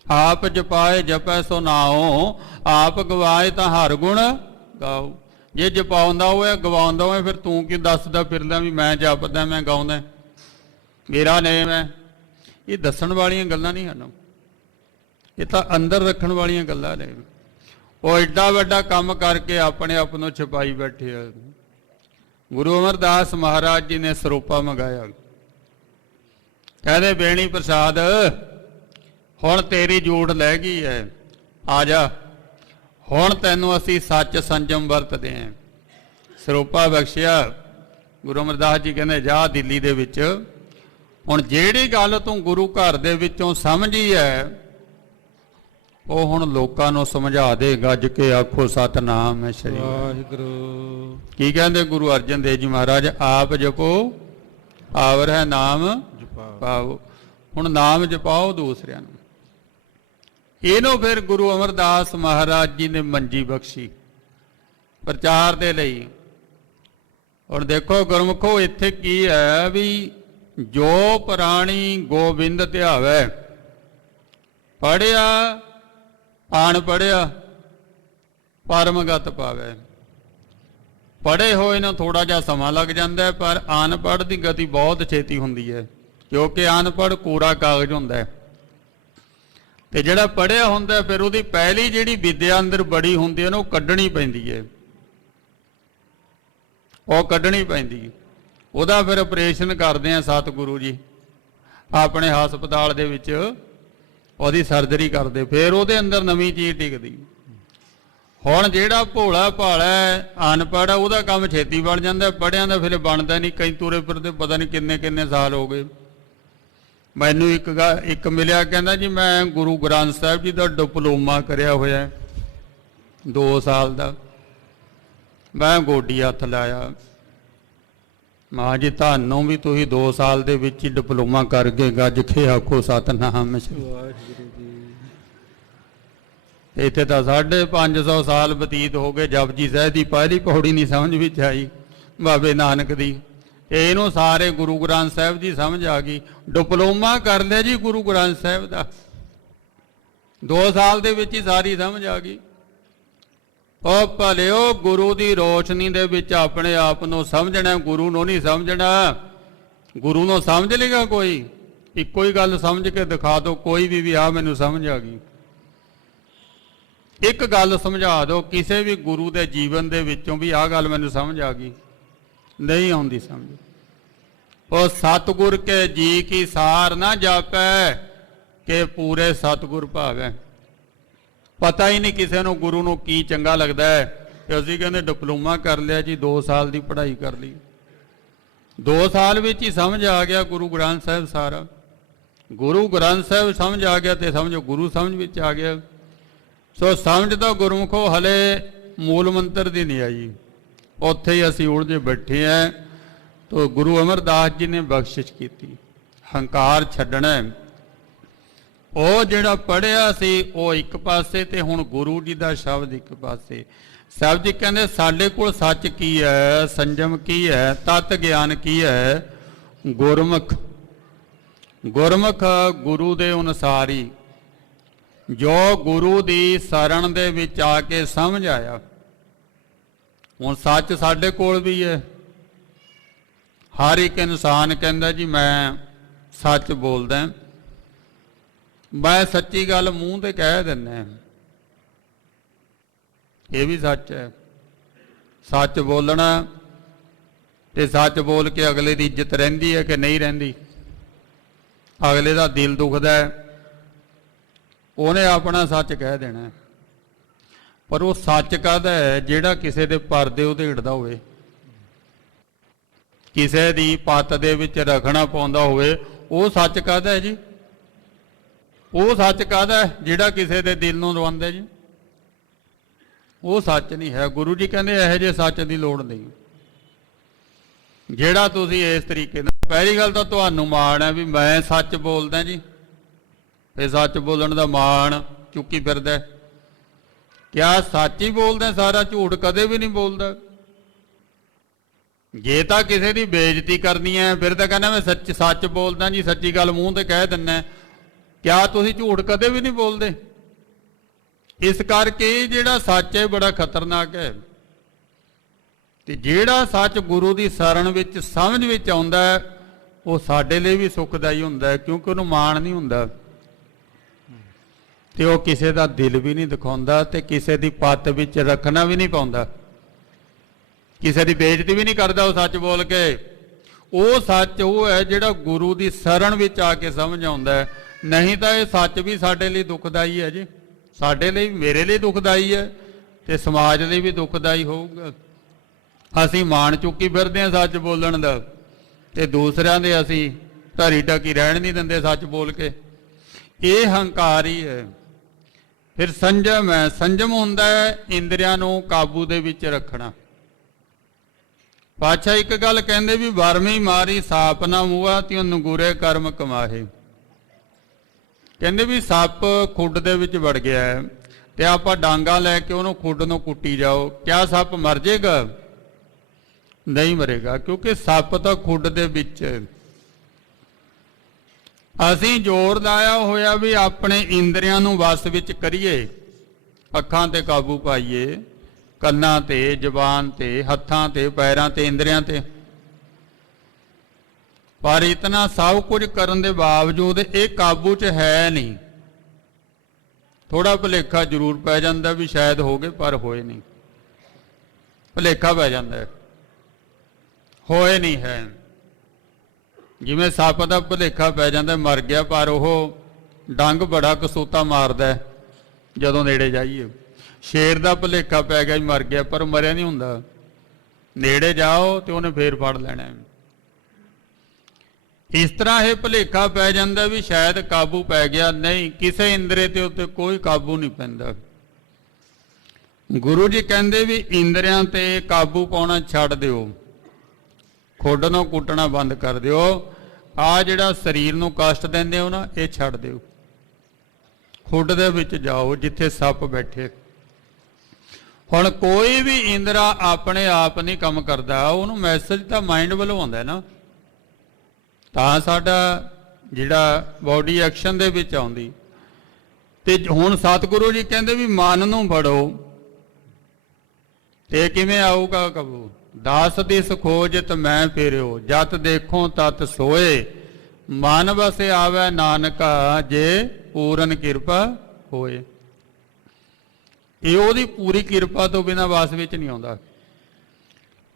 ਆਪ ਜਪਾਏ ਜਪੈ ਸੋ ਨਾਉ, ਆਪ ਗਵਾਏ ਤਾਂ ਹਰ ਗੁਣ ਗਾਓ। ਜੇ ਜਪਾਉਂਦਾ ਹੋਇਆ ਗਵਾਉਂਦਾ ਹੋਇਆ ਫਿਰ ਤੂੰ ਕੀ ਦੱਸਦਾ ਫਿਰਦਾ ਵੀ ਮੈਂ ਜਪਦਾ ਮੈਂ ਗਾਉਂਦਾ ਮੇਰਾ ਨੇਮ ਹੈ? ਇਹ ਦੱਸਣ ਵਾਲੀਆਂ ਗੱਲਾਂ ਨਹੀਂ ਹਨ, ਇਹ ਤਾਂ ਅੰਦਰ ਰੱਖਣ ਵਾਲੀਆਂ ਗੱਲਾਂ ਨੇ। ਉਹ ਐਡਾ ਵੱਡਾ ਕੰਮ ਕਰਕੇ ਆਪਣੇ ਆਪ ਨੂੰ ਛੁਪਾਈ ਬੈਠੇ ਆ। ਗੁਰੂ ਅਮਰਦਾਸ ਮਹਾਰਾਜ ਜੀ ਨੇ ਸਰੂਪਾ ਮੰਗਾਇਆ, ਕਹਿੰਦੇ ਬੇਣੀ ਪ੍ਰਸਾਦ ਹੁਣ ਤੇਰੀ ਝੂਠ ਲੈ ਗਈ ਹੈ, ਆ ਜਾ, ਹੁਣ ਤੈਨੂੰ ਅਸੀਂ ਸੱਚ ਸੰਜਮ ਵਰਤਦੇ ਹਾਂ। ਸਰੂਪਾ ਬਖਸ਼ਿਆ। ਗੁਰੂ ਅਮਰਦਾਸ ਜੀ ਕਹਿੰਦੇ ਜਾ ਦਿੱਲੀ ਦੇ ਵਿੱਚ, ਹੁਣ ਜਿਹੜੀ ਗੱਲ ਤੂੰ ਗੁਰੂ ਘਰ ਦੇ ਵਿੱਚੋਂ ਸਮਝੀ ਹੈ ਉਹ ਹੁਣ ਲੋਕਾਂ ਨੂੰ ਸਮਝਾ ਦੇ। ਗੱਜ ਕੇ ਆਖੋ ਸਤਨਾਮ ਸ੍ਰੀ ਵਾਹਿਗੁਰੂ। ਕੀ ਕਹਿੰਦੇ ਗੁਰੂ ਅਰਜਨ ਦੇਵ ਜੀ ਮਹਾਰਾਜ? ਆਪ ਜਪੋ ਆਵਰ ਹੈ ਨਾਮ ਪਾਓ। ਹੁਣ ਨਾਮ ਜਪਾਓ ਦੂਸਰਿਆਂ ਨੂੰ। ਇਹਨੂੰ ਫਿਰ ਗੁਰੂ ਅਮਰਦਾਸ ਮਹਾਰਾਜ ਜੀ ਨੇ ਮੰਜੀ ਬਖਸ਼ੀ ਪ੍ਰਚਾਰ ਦੇ ਲਈ। ਹੁਣ ਦੇਖੋ ਗੁਰਮੁਖੋ ਇੱਥੇ ਕੀ ਹੈ ਵੀ ਜੋ ਪ੍ਰਾਣੀ ਗੋਬਿੰਦ ਧਿਆਵੈ, ਪੜ੍ਹਿਆ ਅਣਪੜ੍ਹਿਆ ਪਰਮਗਤ ਪਾਵੈ। ਪੜ੍ਹੇ ਹੋਏ ਨੂੰ ਥੋੜਾ ਜਿਹਾ ਸਮਾਂ ਲੱਗ ਜਾਂਦਾ ਹੈ, ਪਰ ਅਨਪੜ੍ਹ ਦੀ ਗਤੀ ਬਹੁਤ ਛੇਤੀ ਹੁੰਦੀ ਹੈ। क्योंकि अनपढ़ कोरा कागज हुंदा है ते जिहड़ा पढ़िया हुंदा है फिर उहदी पहली जिहड़ी विद्या अंदर बड़ी हुंदी है ना, वो कड्ढणी पैंदी है, वो कड्ढणी पैंदी है। ਉਹਦਾ फिर ऑपरेशन करते हैं सतगुरु जी अपने हस्पताल ਦੇ ਵਿੱਚ ਉਹਦੀ सर्जरी करते, फिर ਉਹਦੇ अंदर नवीं चीज़ टिकदी। ਹੁਣ ਜਿਹੜਾ ਭੋਲਾ ਭਾਲਾ अनपढ़ है ਉਹਦਾ ਕੰਮ ਛੇਤੀ बन ਜਾਂਦਾ, ਪੜ੍ਹਿਆਂ ਦਾ ਫਿਰ ਬਣਦਾ ਨਹੀਂ। ਕਈ ਤੁਰੇ ਫਿਰਦੇ ਪਤਾ ਨਹੀਂ ਕਿੰਨੇ ਕਿੰਨੇ ਸਾਲ ਹੋ ਗਏ। ਮੈਨੂੰ ਇੱਕ ਮਿਲਿਆ, ਕਹਿੰਦਾ ਜੀ ਮੈਂ ਗੁਰੂ ਗ੍ਰੰਥ ਸਾਹਿਬ ਜੀ ਦਾ ਡਿਪਲੋਮਾ ਕਰਿਆ ਹੋਇਆ 2 ਸਾਲ ਦਾ। ਮੈਂ ਗੋਡੀ ਹੱਥ ਲਾਇਆ, ਮਾਂ ਜੀ ਤੁਹਾਨੂੰ ਵੀ ਤੁਸੀਂ 2 ਸਾਲ ਦੇ ਵਿੱਚ ਹੀ ਡਿਪਲੋਮਾ ਕਰਕੇ ਗੱਜ ਕੇ ਆਖੋ ਸਤਨਾਮ ਸ੍ਰੀ ਵਾਹਿਗੁਰੂ ਜੀ। ਇੱਥੇ ਤਾਂ 550 ਸਾਲ ਬਤੀਤ ਹੋ ਗਏ, ਜਪਜੀ ਸਾਹਿਬ ਦੀ ਪਹਿਲੀ ਪੌੜੀ ਨਹੀਂ ਸਮਝ ਵਿੱਚ ਆਈ ਬਾਬੇ ਨਾਨਕ ਦੀ। ਇਹਨੂੰ ਸਾਰੇ ਗੁਰੂ ਗ੍ਰੰਥ ਸਾਹਿਬ ਦੀ ਸਮਝ ਆ ਗਈ। ਡਿਪਲੋਮਾ ਕਰ ਲਿਆ ਜੀ ਗੁਰੂ ਗ੍ਰੰਥ ਸਾਹਿਬ ਦਾ, 2 ਸਾਲ ਦੇ ਵਿੱਚ ਹੀ ਸਾਰੀ ਸਮਝ ਆ ਗਈ। ਉਹ ਭਲਿਓ ਗੁਰੂ ਦੀ ਰੋਸ਼ਨੀ ਦੇ ਵਿੱਚ ਆਪਣੇ ਆਪ ਨੂੰ ਸਮਝਣਾ, ਗੁਰੂ ਨੂੰ ਨਹੀਂ ਸਮਝਣਾ। ਗੁਰੂ ਨੂੰ ਸਮਝ ਲੇਗਾ ਕੋਈ, ਇੱਕੋ ਹੀ ਗੱਲ ਸਮਝ ਕੇ ਦਿਖਾ ਦਿਓ ਕੋਈ ਵੀ ਆ ਮੈਨੂੰ ਸਮਝ ਆ ਗਈ। ਇੱਕ ਗੱਲ ਸਮਝਾ ਦਿਓ ਕਿਸੇ ਵੀ ਗੁਰੂ ਦੇ ਜੀਵਨ ਦੇ ਵਿੱਚੋਂ ਵੀ ਆਹ ਗੱਲ ਮੈਨੂੰ ਸਮਝ ਆ ਗਈ, नहीं आउंदी समझ। ओ सतगुर के जी की सार ना जापै के पूरे सतगुर भावै। पता ही नहीं किसी को गुरु को की चंगा लगता है कि असीं कहंदे डिप्लोमा कर लिया जी, 2 साल की पढ़ाई कर ली, 2 साल विच ही समझ आ गया गुरु ग्रंथ साहिब सारा। गुरु ग्रंथ साहिब समझ आ गया तो समझो गुरु समझ विच आ गया। सो समझ तो गुरमुखो हले मूल मंत्र दी नहीं आई, उत्थे ही असीं उलझे बैठे हैं। तो गुरु अमरदास जी ने बख्शिश की, हंकार छड्डना है। ਉਹ ਜਿਹੜਾ ਪੜ੍ਹਿਆ ਸੀ ਉਹ ਇੱਕ ਪਾਸੇ ਤੇ ਹੁਣ ਗੁਰੂ ਜੀ ਦਾ ਸ਼ਬਦ ਇੱਕ ਪਾਸੇ। ਸਾਹਿਬ ਜੀ ਕਹਿੰਦੇ ਸਾਡੇ ਕੋਲ ਸੱਚ ਕੀ ਹੈ, ਸੰਜਮ ਕੀ ਹੈ, ਤਤ ਗਿਆਨ ਕੀ ਹੈ? ਗੁਰਮੁਖ। ਗੁਰਮੁਖ ਗੁਰੂ ਦੇ ਅਨੁਸਾਰ ਹੀ, ਜੋ ਗੁਰੂ ਦੀ ਸ਼ਰਨ ਦੇ ਵਿੱਚ ਆ ਕੇ ਸਮਝ ਆਇਆ। ਹੁਣ ਸੱਚ ਸਾਡੇ ਕੋਲ ਵੀ ਹੈ। ਹਰ ਇੱਕ ਇਨਸਾਨ ਕਹਿੰਦਾ ਜੀ ਮੈਂ ਸੱਚ ਬੋਲਦਾ, मैं सच्ची गल मूँह ते कह दिना, ये भी सच है। सच बोलना ते सच बोल के अगले की इज्जत रहिंदी है कि नहीं रहिंदी? अगले का दिल दुखदा है, उन्हें अपना सच कह देना। पर वो सच कहदा है जिहड़ा किसी दे परदे उधेड़दा होवे, किसी दी पत दे विच रखना पाउंदा होवे, वो सच कहदा है जी। वो सच कहदा है जिहड़ा किसी के दिल नूं रवांदा जी, वो सच नहीं है। गुरु जी कहते इहो जिहे सच की लोड़ नहीं, जिहड़ा तुसीं इस तरीके नाल। पहली गल तां तुहानूं माण है भी मैं सच बोलदा जी, ये सच बोलण दा माण चुक्की फिरदा। क्या सच ही बोलदा, सारा झूठ कदे भी नहीं बोलदा? जे तां किसी दी बेइज्जती करनी है फिर तां कहना मैं सच बोलदा जी, सच्ची गल मूँह ते कह दिंदा। क्या तुसीं झूठ कदे भी नहीं बोलते? इस करके जिहड़ा सच है बड़ा खतरनाक है। ते जिहड़ा सच गुरु की शरण विच समझ विच आउंदा है वो साडे लई भी सुखदाई हुंदा है, क्योंकि उहनूं माण नहीं हुंदा ते वो किसी दा दिल भी नहीं दिखाउंदा ते किसी दी पत विच रखना भी नहीं पाउंदा, किसी दी बेइज्जती भी नहीं करदा वो सच बोल के। वो सच वो है जिहड़ा गुरु की शरण विच आके समझ आउंदा है। नहीं तो यह सच भी साडे लई दुखदाई है जी, साडे लई मेरे लिए दुखदाई है ते समाज लई भी दुखदाई होऊगा। असीं मान चुकी फिरदे हां सच बोलण दा ते दूसरिਆਂ ਦੇ ਅਸੀਂ ढरी ढकी रहन नहीं दिंदे सच बोल के। ये हंकार ही है। फिर संजम है, संजम हुंदा है इंद्रियां नूं काबू दे विच रखना। पातशाह एक गल कहंदे भी वरमी मारी साप ना मूआ तिउं नगूरे कर्म कमाहे। कहते भी सप खुड दे विच वड़ गया है तो आप डांगा लैके उन्होंने खुड नूं कुट्टी जाओ, क्या सप मर जाएगा? नहीं मरेगा, क्योंकि सप तो खुड दे विच। असीं जोर लाया होया भी अपने इंद्रियां नूं वस विच करिए, अखां ते काबू पाइए, कन्नां ते, जबान ते, हत्थां ते, पैरां ते, इंद्रियां ते। ਪਰ ਇਤਨਾ ਸਭ ਕੁਝ ਕਰਨ ਦੇ ਬਾਵਜੂਦ ਇਹ ਕਾਬੂ 'ਚ ਹੈ ਨਹੀਂ। ਥੋੜਾ ਭੁਲੇਖਾ ਜ਼ਰੂਰ ਪੈ ਜਾਂਦਾ ਵੀ ਸ਼ਾਇਦ ਹੋ ਗਏ, ਪਰ ਹੋਏ ਨਹੀਂ। ਭੁਲੇਖਾ ਪੈ ਜਾਂਦਾ ਹੈ, ਹੋਏ ਨਹੀਂ ਹੈ। ਜਿਵੇਂ ਸੱਪ ਦਾ ਭੁਲੇਖਾ ਪੈ ਜਾਂਦਾ ਮਰ ਗਿਆ, ਪਰ ਉਹ ਡੰਗ ਬੜਾ ਕਸੂਤਾ ਮਾਰਦਾ ਹੈ ਜਦੋਂ ਨੇੜੇ ਜਾਈਏ। ਸ਼ੇਰ ਦਾ ਭੁਲੇਖਾ ਪੈ ਗਿਆ ਮਰ ਗਿਆ, ਪਰ ਮਰਿਆ ਨਹੀਂ ਹੁੰਦਾ। ਨੇੜੇ ਜਾਓ ਤੇ ਉਹਨੇ ਫੇਰ ਫੜ ਲੈਣਾ। ਇਸ ਤਰ੍ਹਾਂ ਇਹ ਭੁਲੇਖਾ ਪੈ ਜਾਂਦਾ ਵੀ ਸ਼ਾਇਦ ਕਾਬੂ ਪੈ ਗਿਆ, ਨਹੀਂ। ਕਿਸੇ ਇੰਦਰੀ ਤੇ ਉੱਤੇ ਕੋਈ ਕਾਬੂ ਨਹੀਂ ਪੈਂਦਾ। ਗੁਰੂ ਜੀ ਕਹਿੰਦੇ ਵੀ ਇੰਦਰੀਆਂ ਤੇ ਕਾਬੂ ਪਾਉਣਾ ਛੱਡ ਦਿਓ, ਖੋਡਣੋਂ ਕੁੱਟਣਾ ਬੰਦ ਕਰ ਦਿਓ। ਆ ਜਿਹੜਾ ਸਰੀਰ ਨੂੰ ਕਸ਼ਟ ਦਿੰਦੇ ਹੋ ਨਾ, ਇਹ ਛੱਡ ਦਿਓ। ਖੁੱਡ ਦੇ ਵਿੱਚ ਜਾਓ ਜਿੱਥੇ ਸੱਪ ਬੈਠੇ। ਹੁਣ ਕੋਈ ਵੀ ਇੰਦਰਾ ਆਪਣੇ ਆਪ ਨਹੀਂ ਕੰਮ ਕਰਦਾ, ਉਹਨੂੰ ਮੈਸੇਜ ਤਾਂ ਮਾਈਂਡ ਵੱਲੋਂ ਆਉਂਦਾ ਨਾ, ਤਾਂ ਸਾਡਾ ਜਿਹੜਾ ਬਾਡੀ ਐਕਸ਼ਨ ਦੇ ਵਿੱਚ ਆਉਂਦੀ। ਤੇ ਹੁਣ ਸਤਿਗੁਰੂ ਜੀ ਕਹਿੰਦੇ ਵੀ ਮਨ ਨੂੰ ਫੜੋ, ਤੇ ਕਿਵੇਂ ਆਊਗਾ ਕਾਬੂ? ਦਾਸ ਦਿਸ ਖੋਜਤ ਮੈਂ ਫੇਰਿਓ, ਜਤ ਦੇਖੋ ਤਤ ਸੋਏ, ਮਨ ਵਸੇ ਆਵੈ ਨਾਨਕਾ, ਜੇ ਪੂਰਨ ਕਿਰਪਾ ਹੋਏ। ਇਹ ਉਹਦੀ ਪੂਰੀ ਕਿਰਪਾ ਤੋਂ ਬਿਨਾਂ ਵਾਸ ਵਿੱਚ ਨਹੀਂ ਆਉਂਦਾ।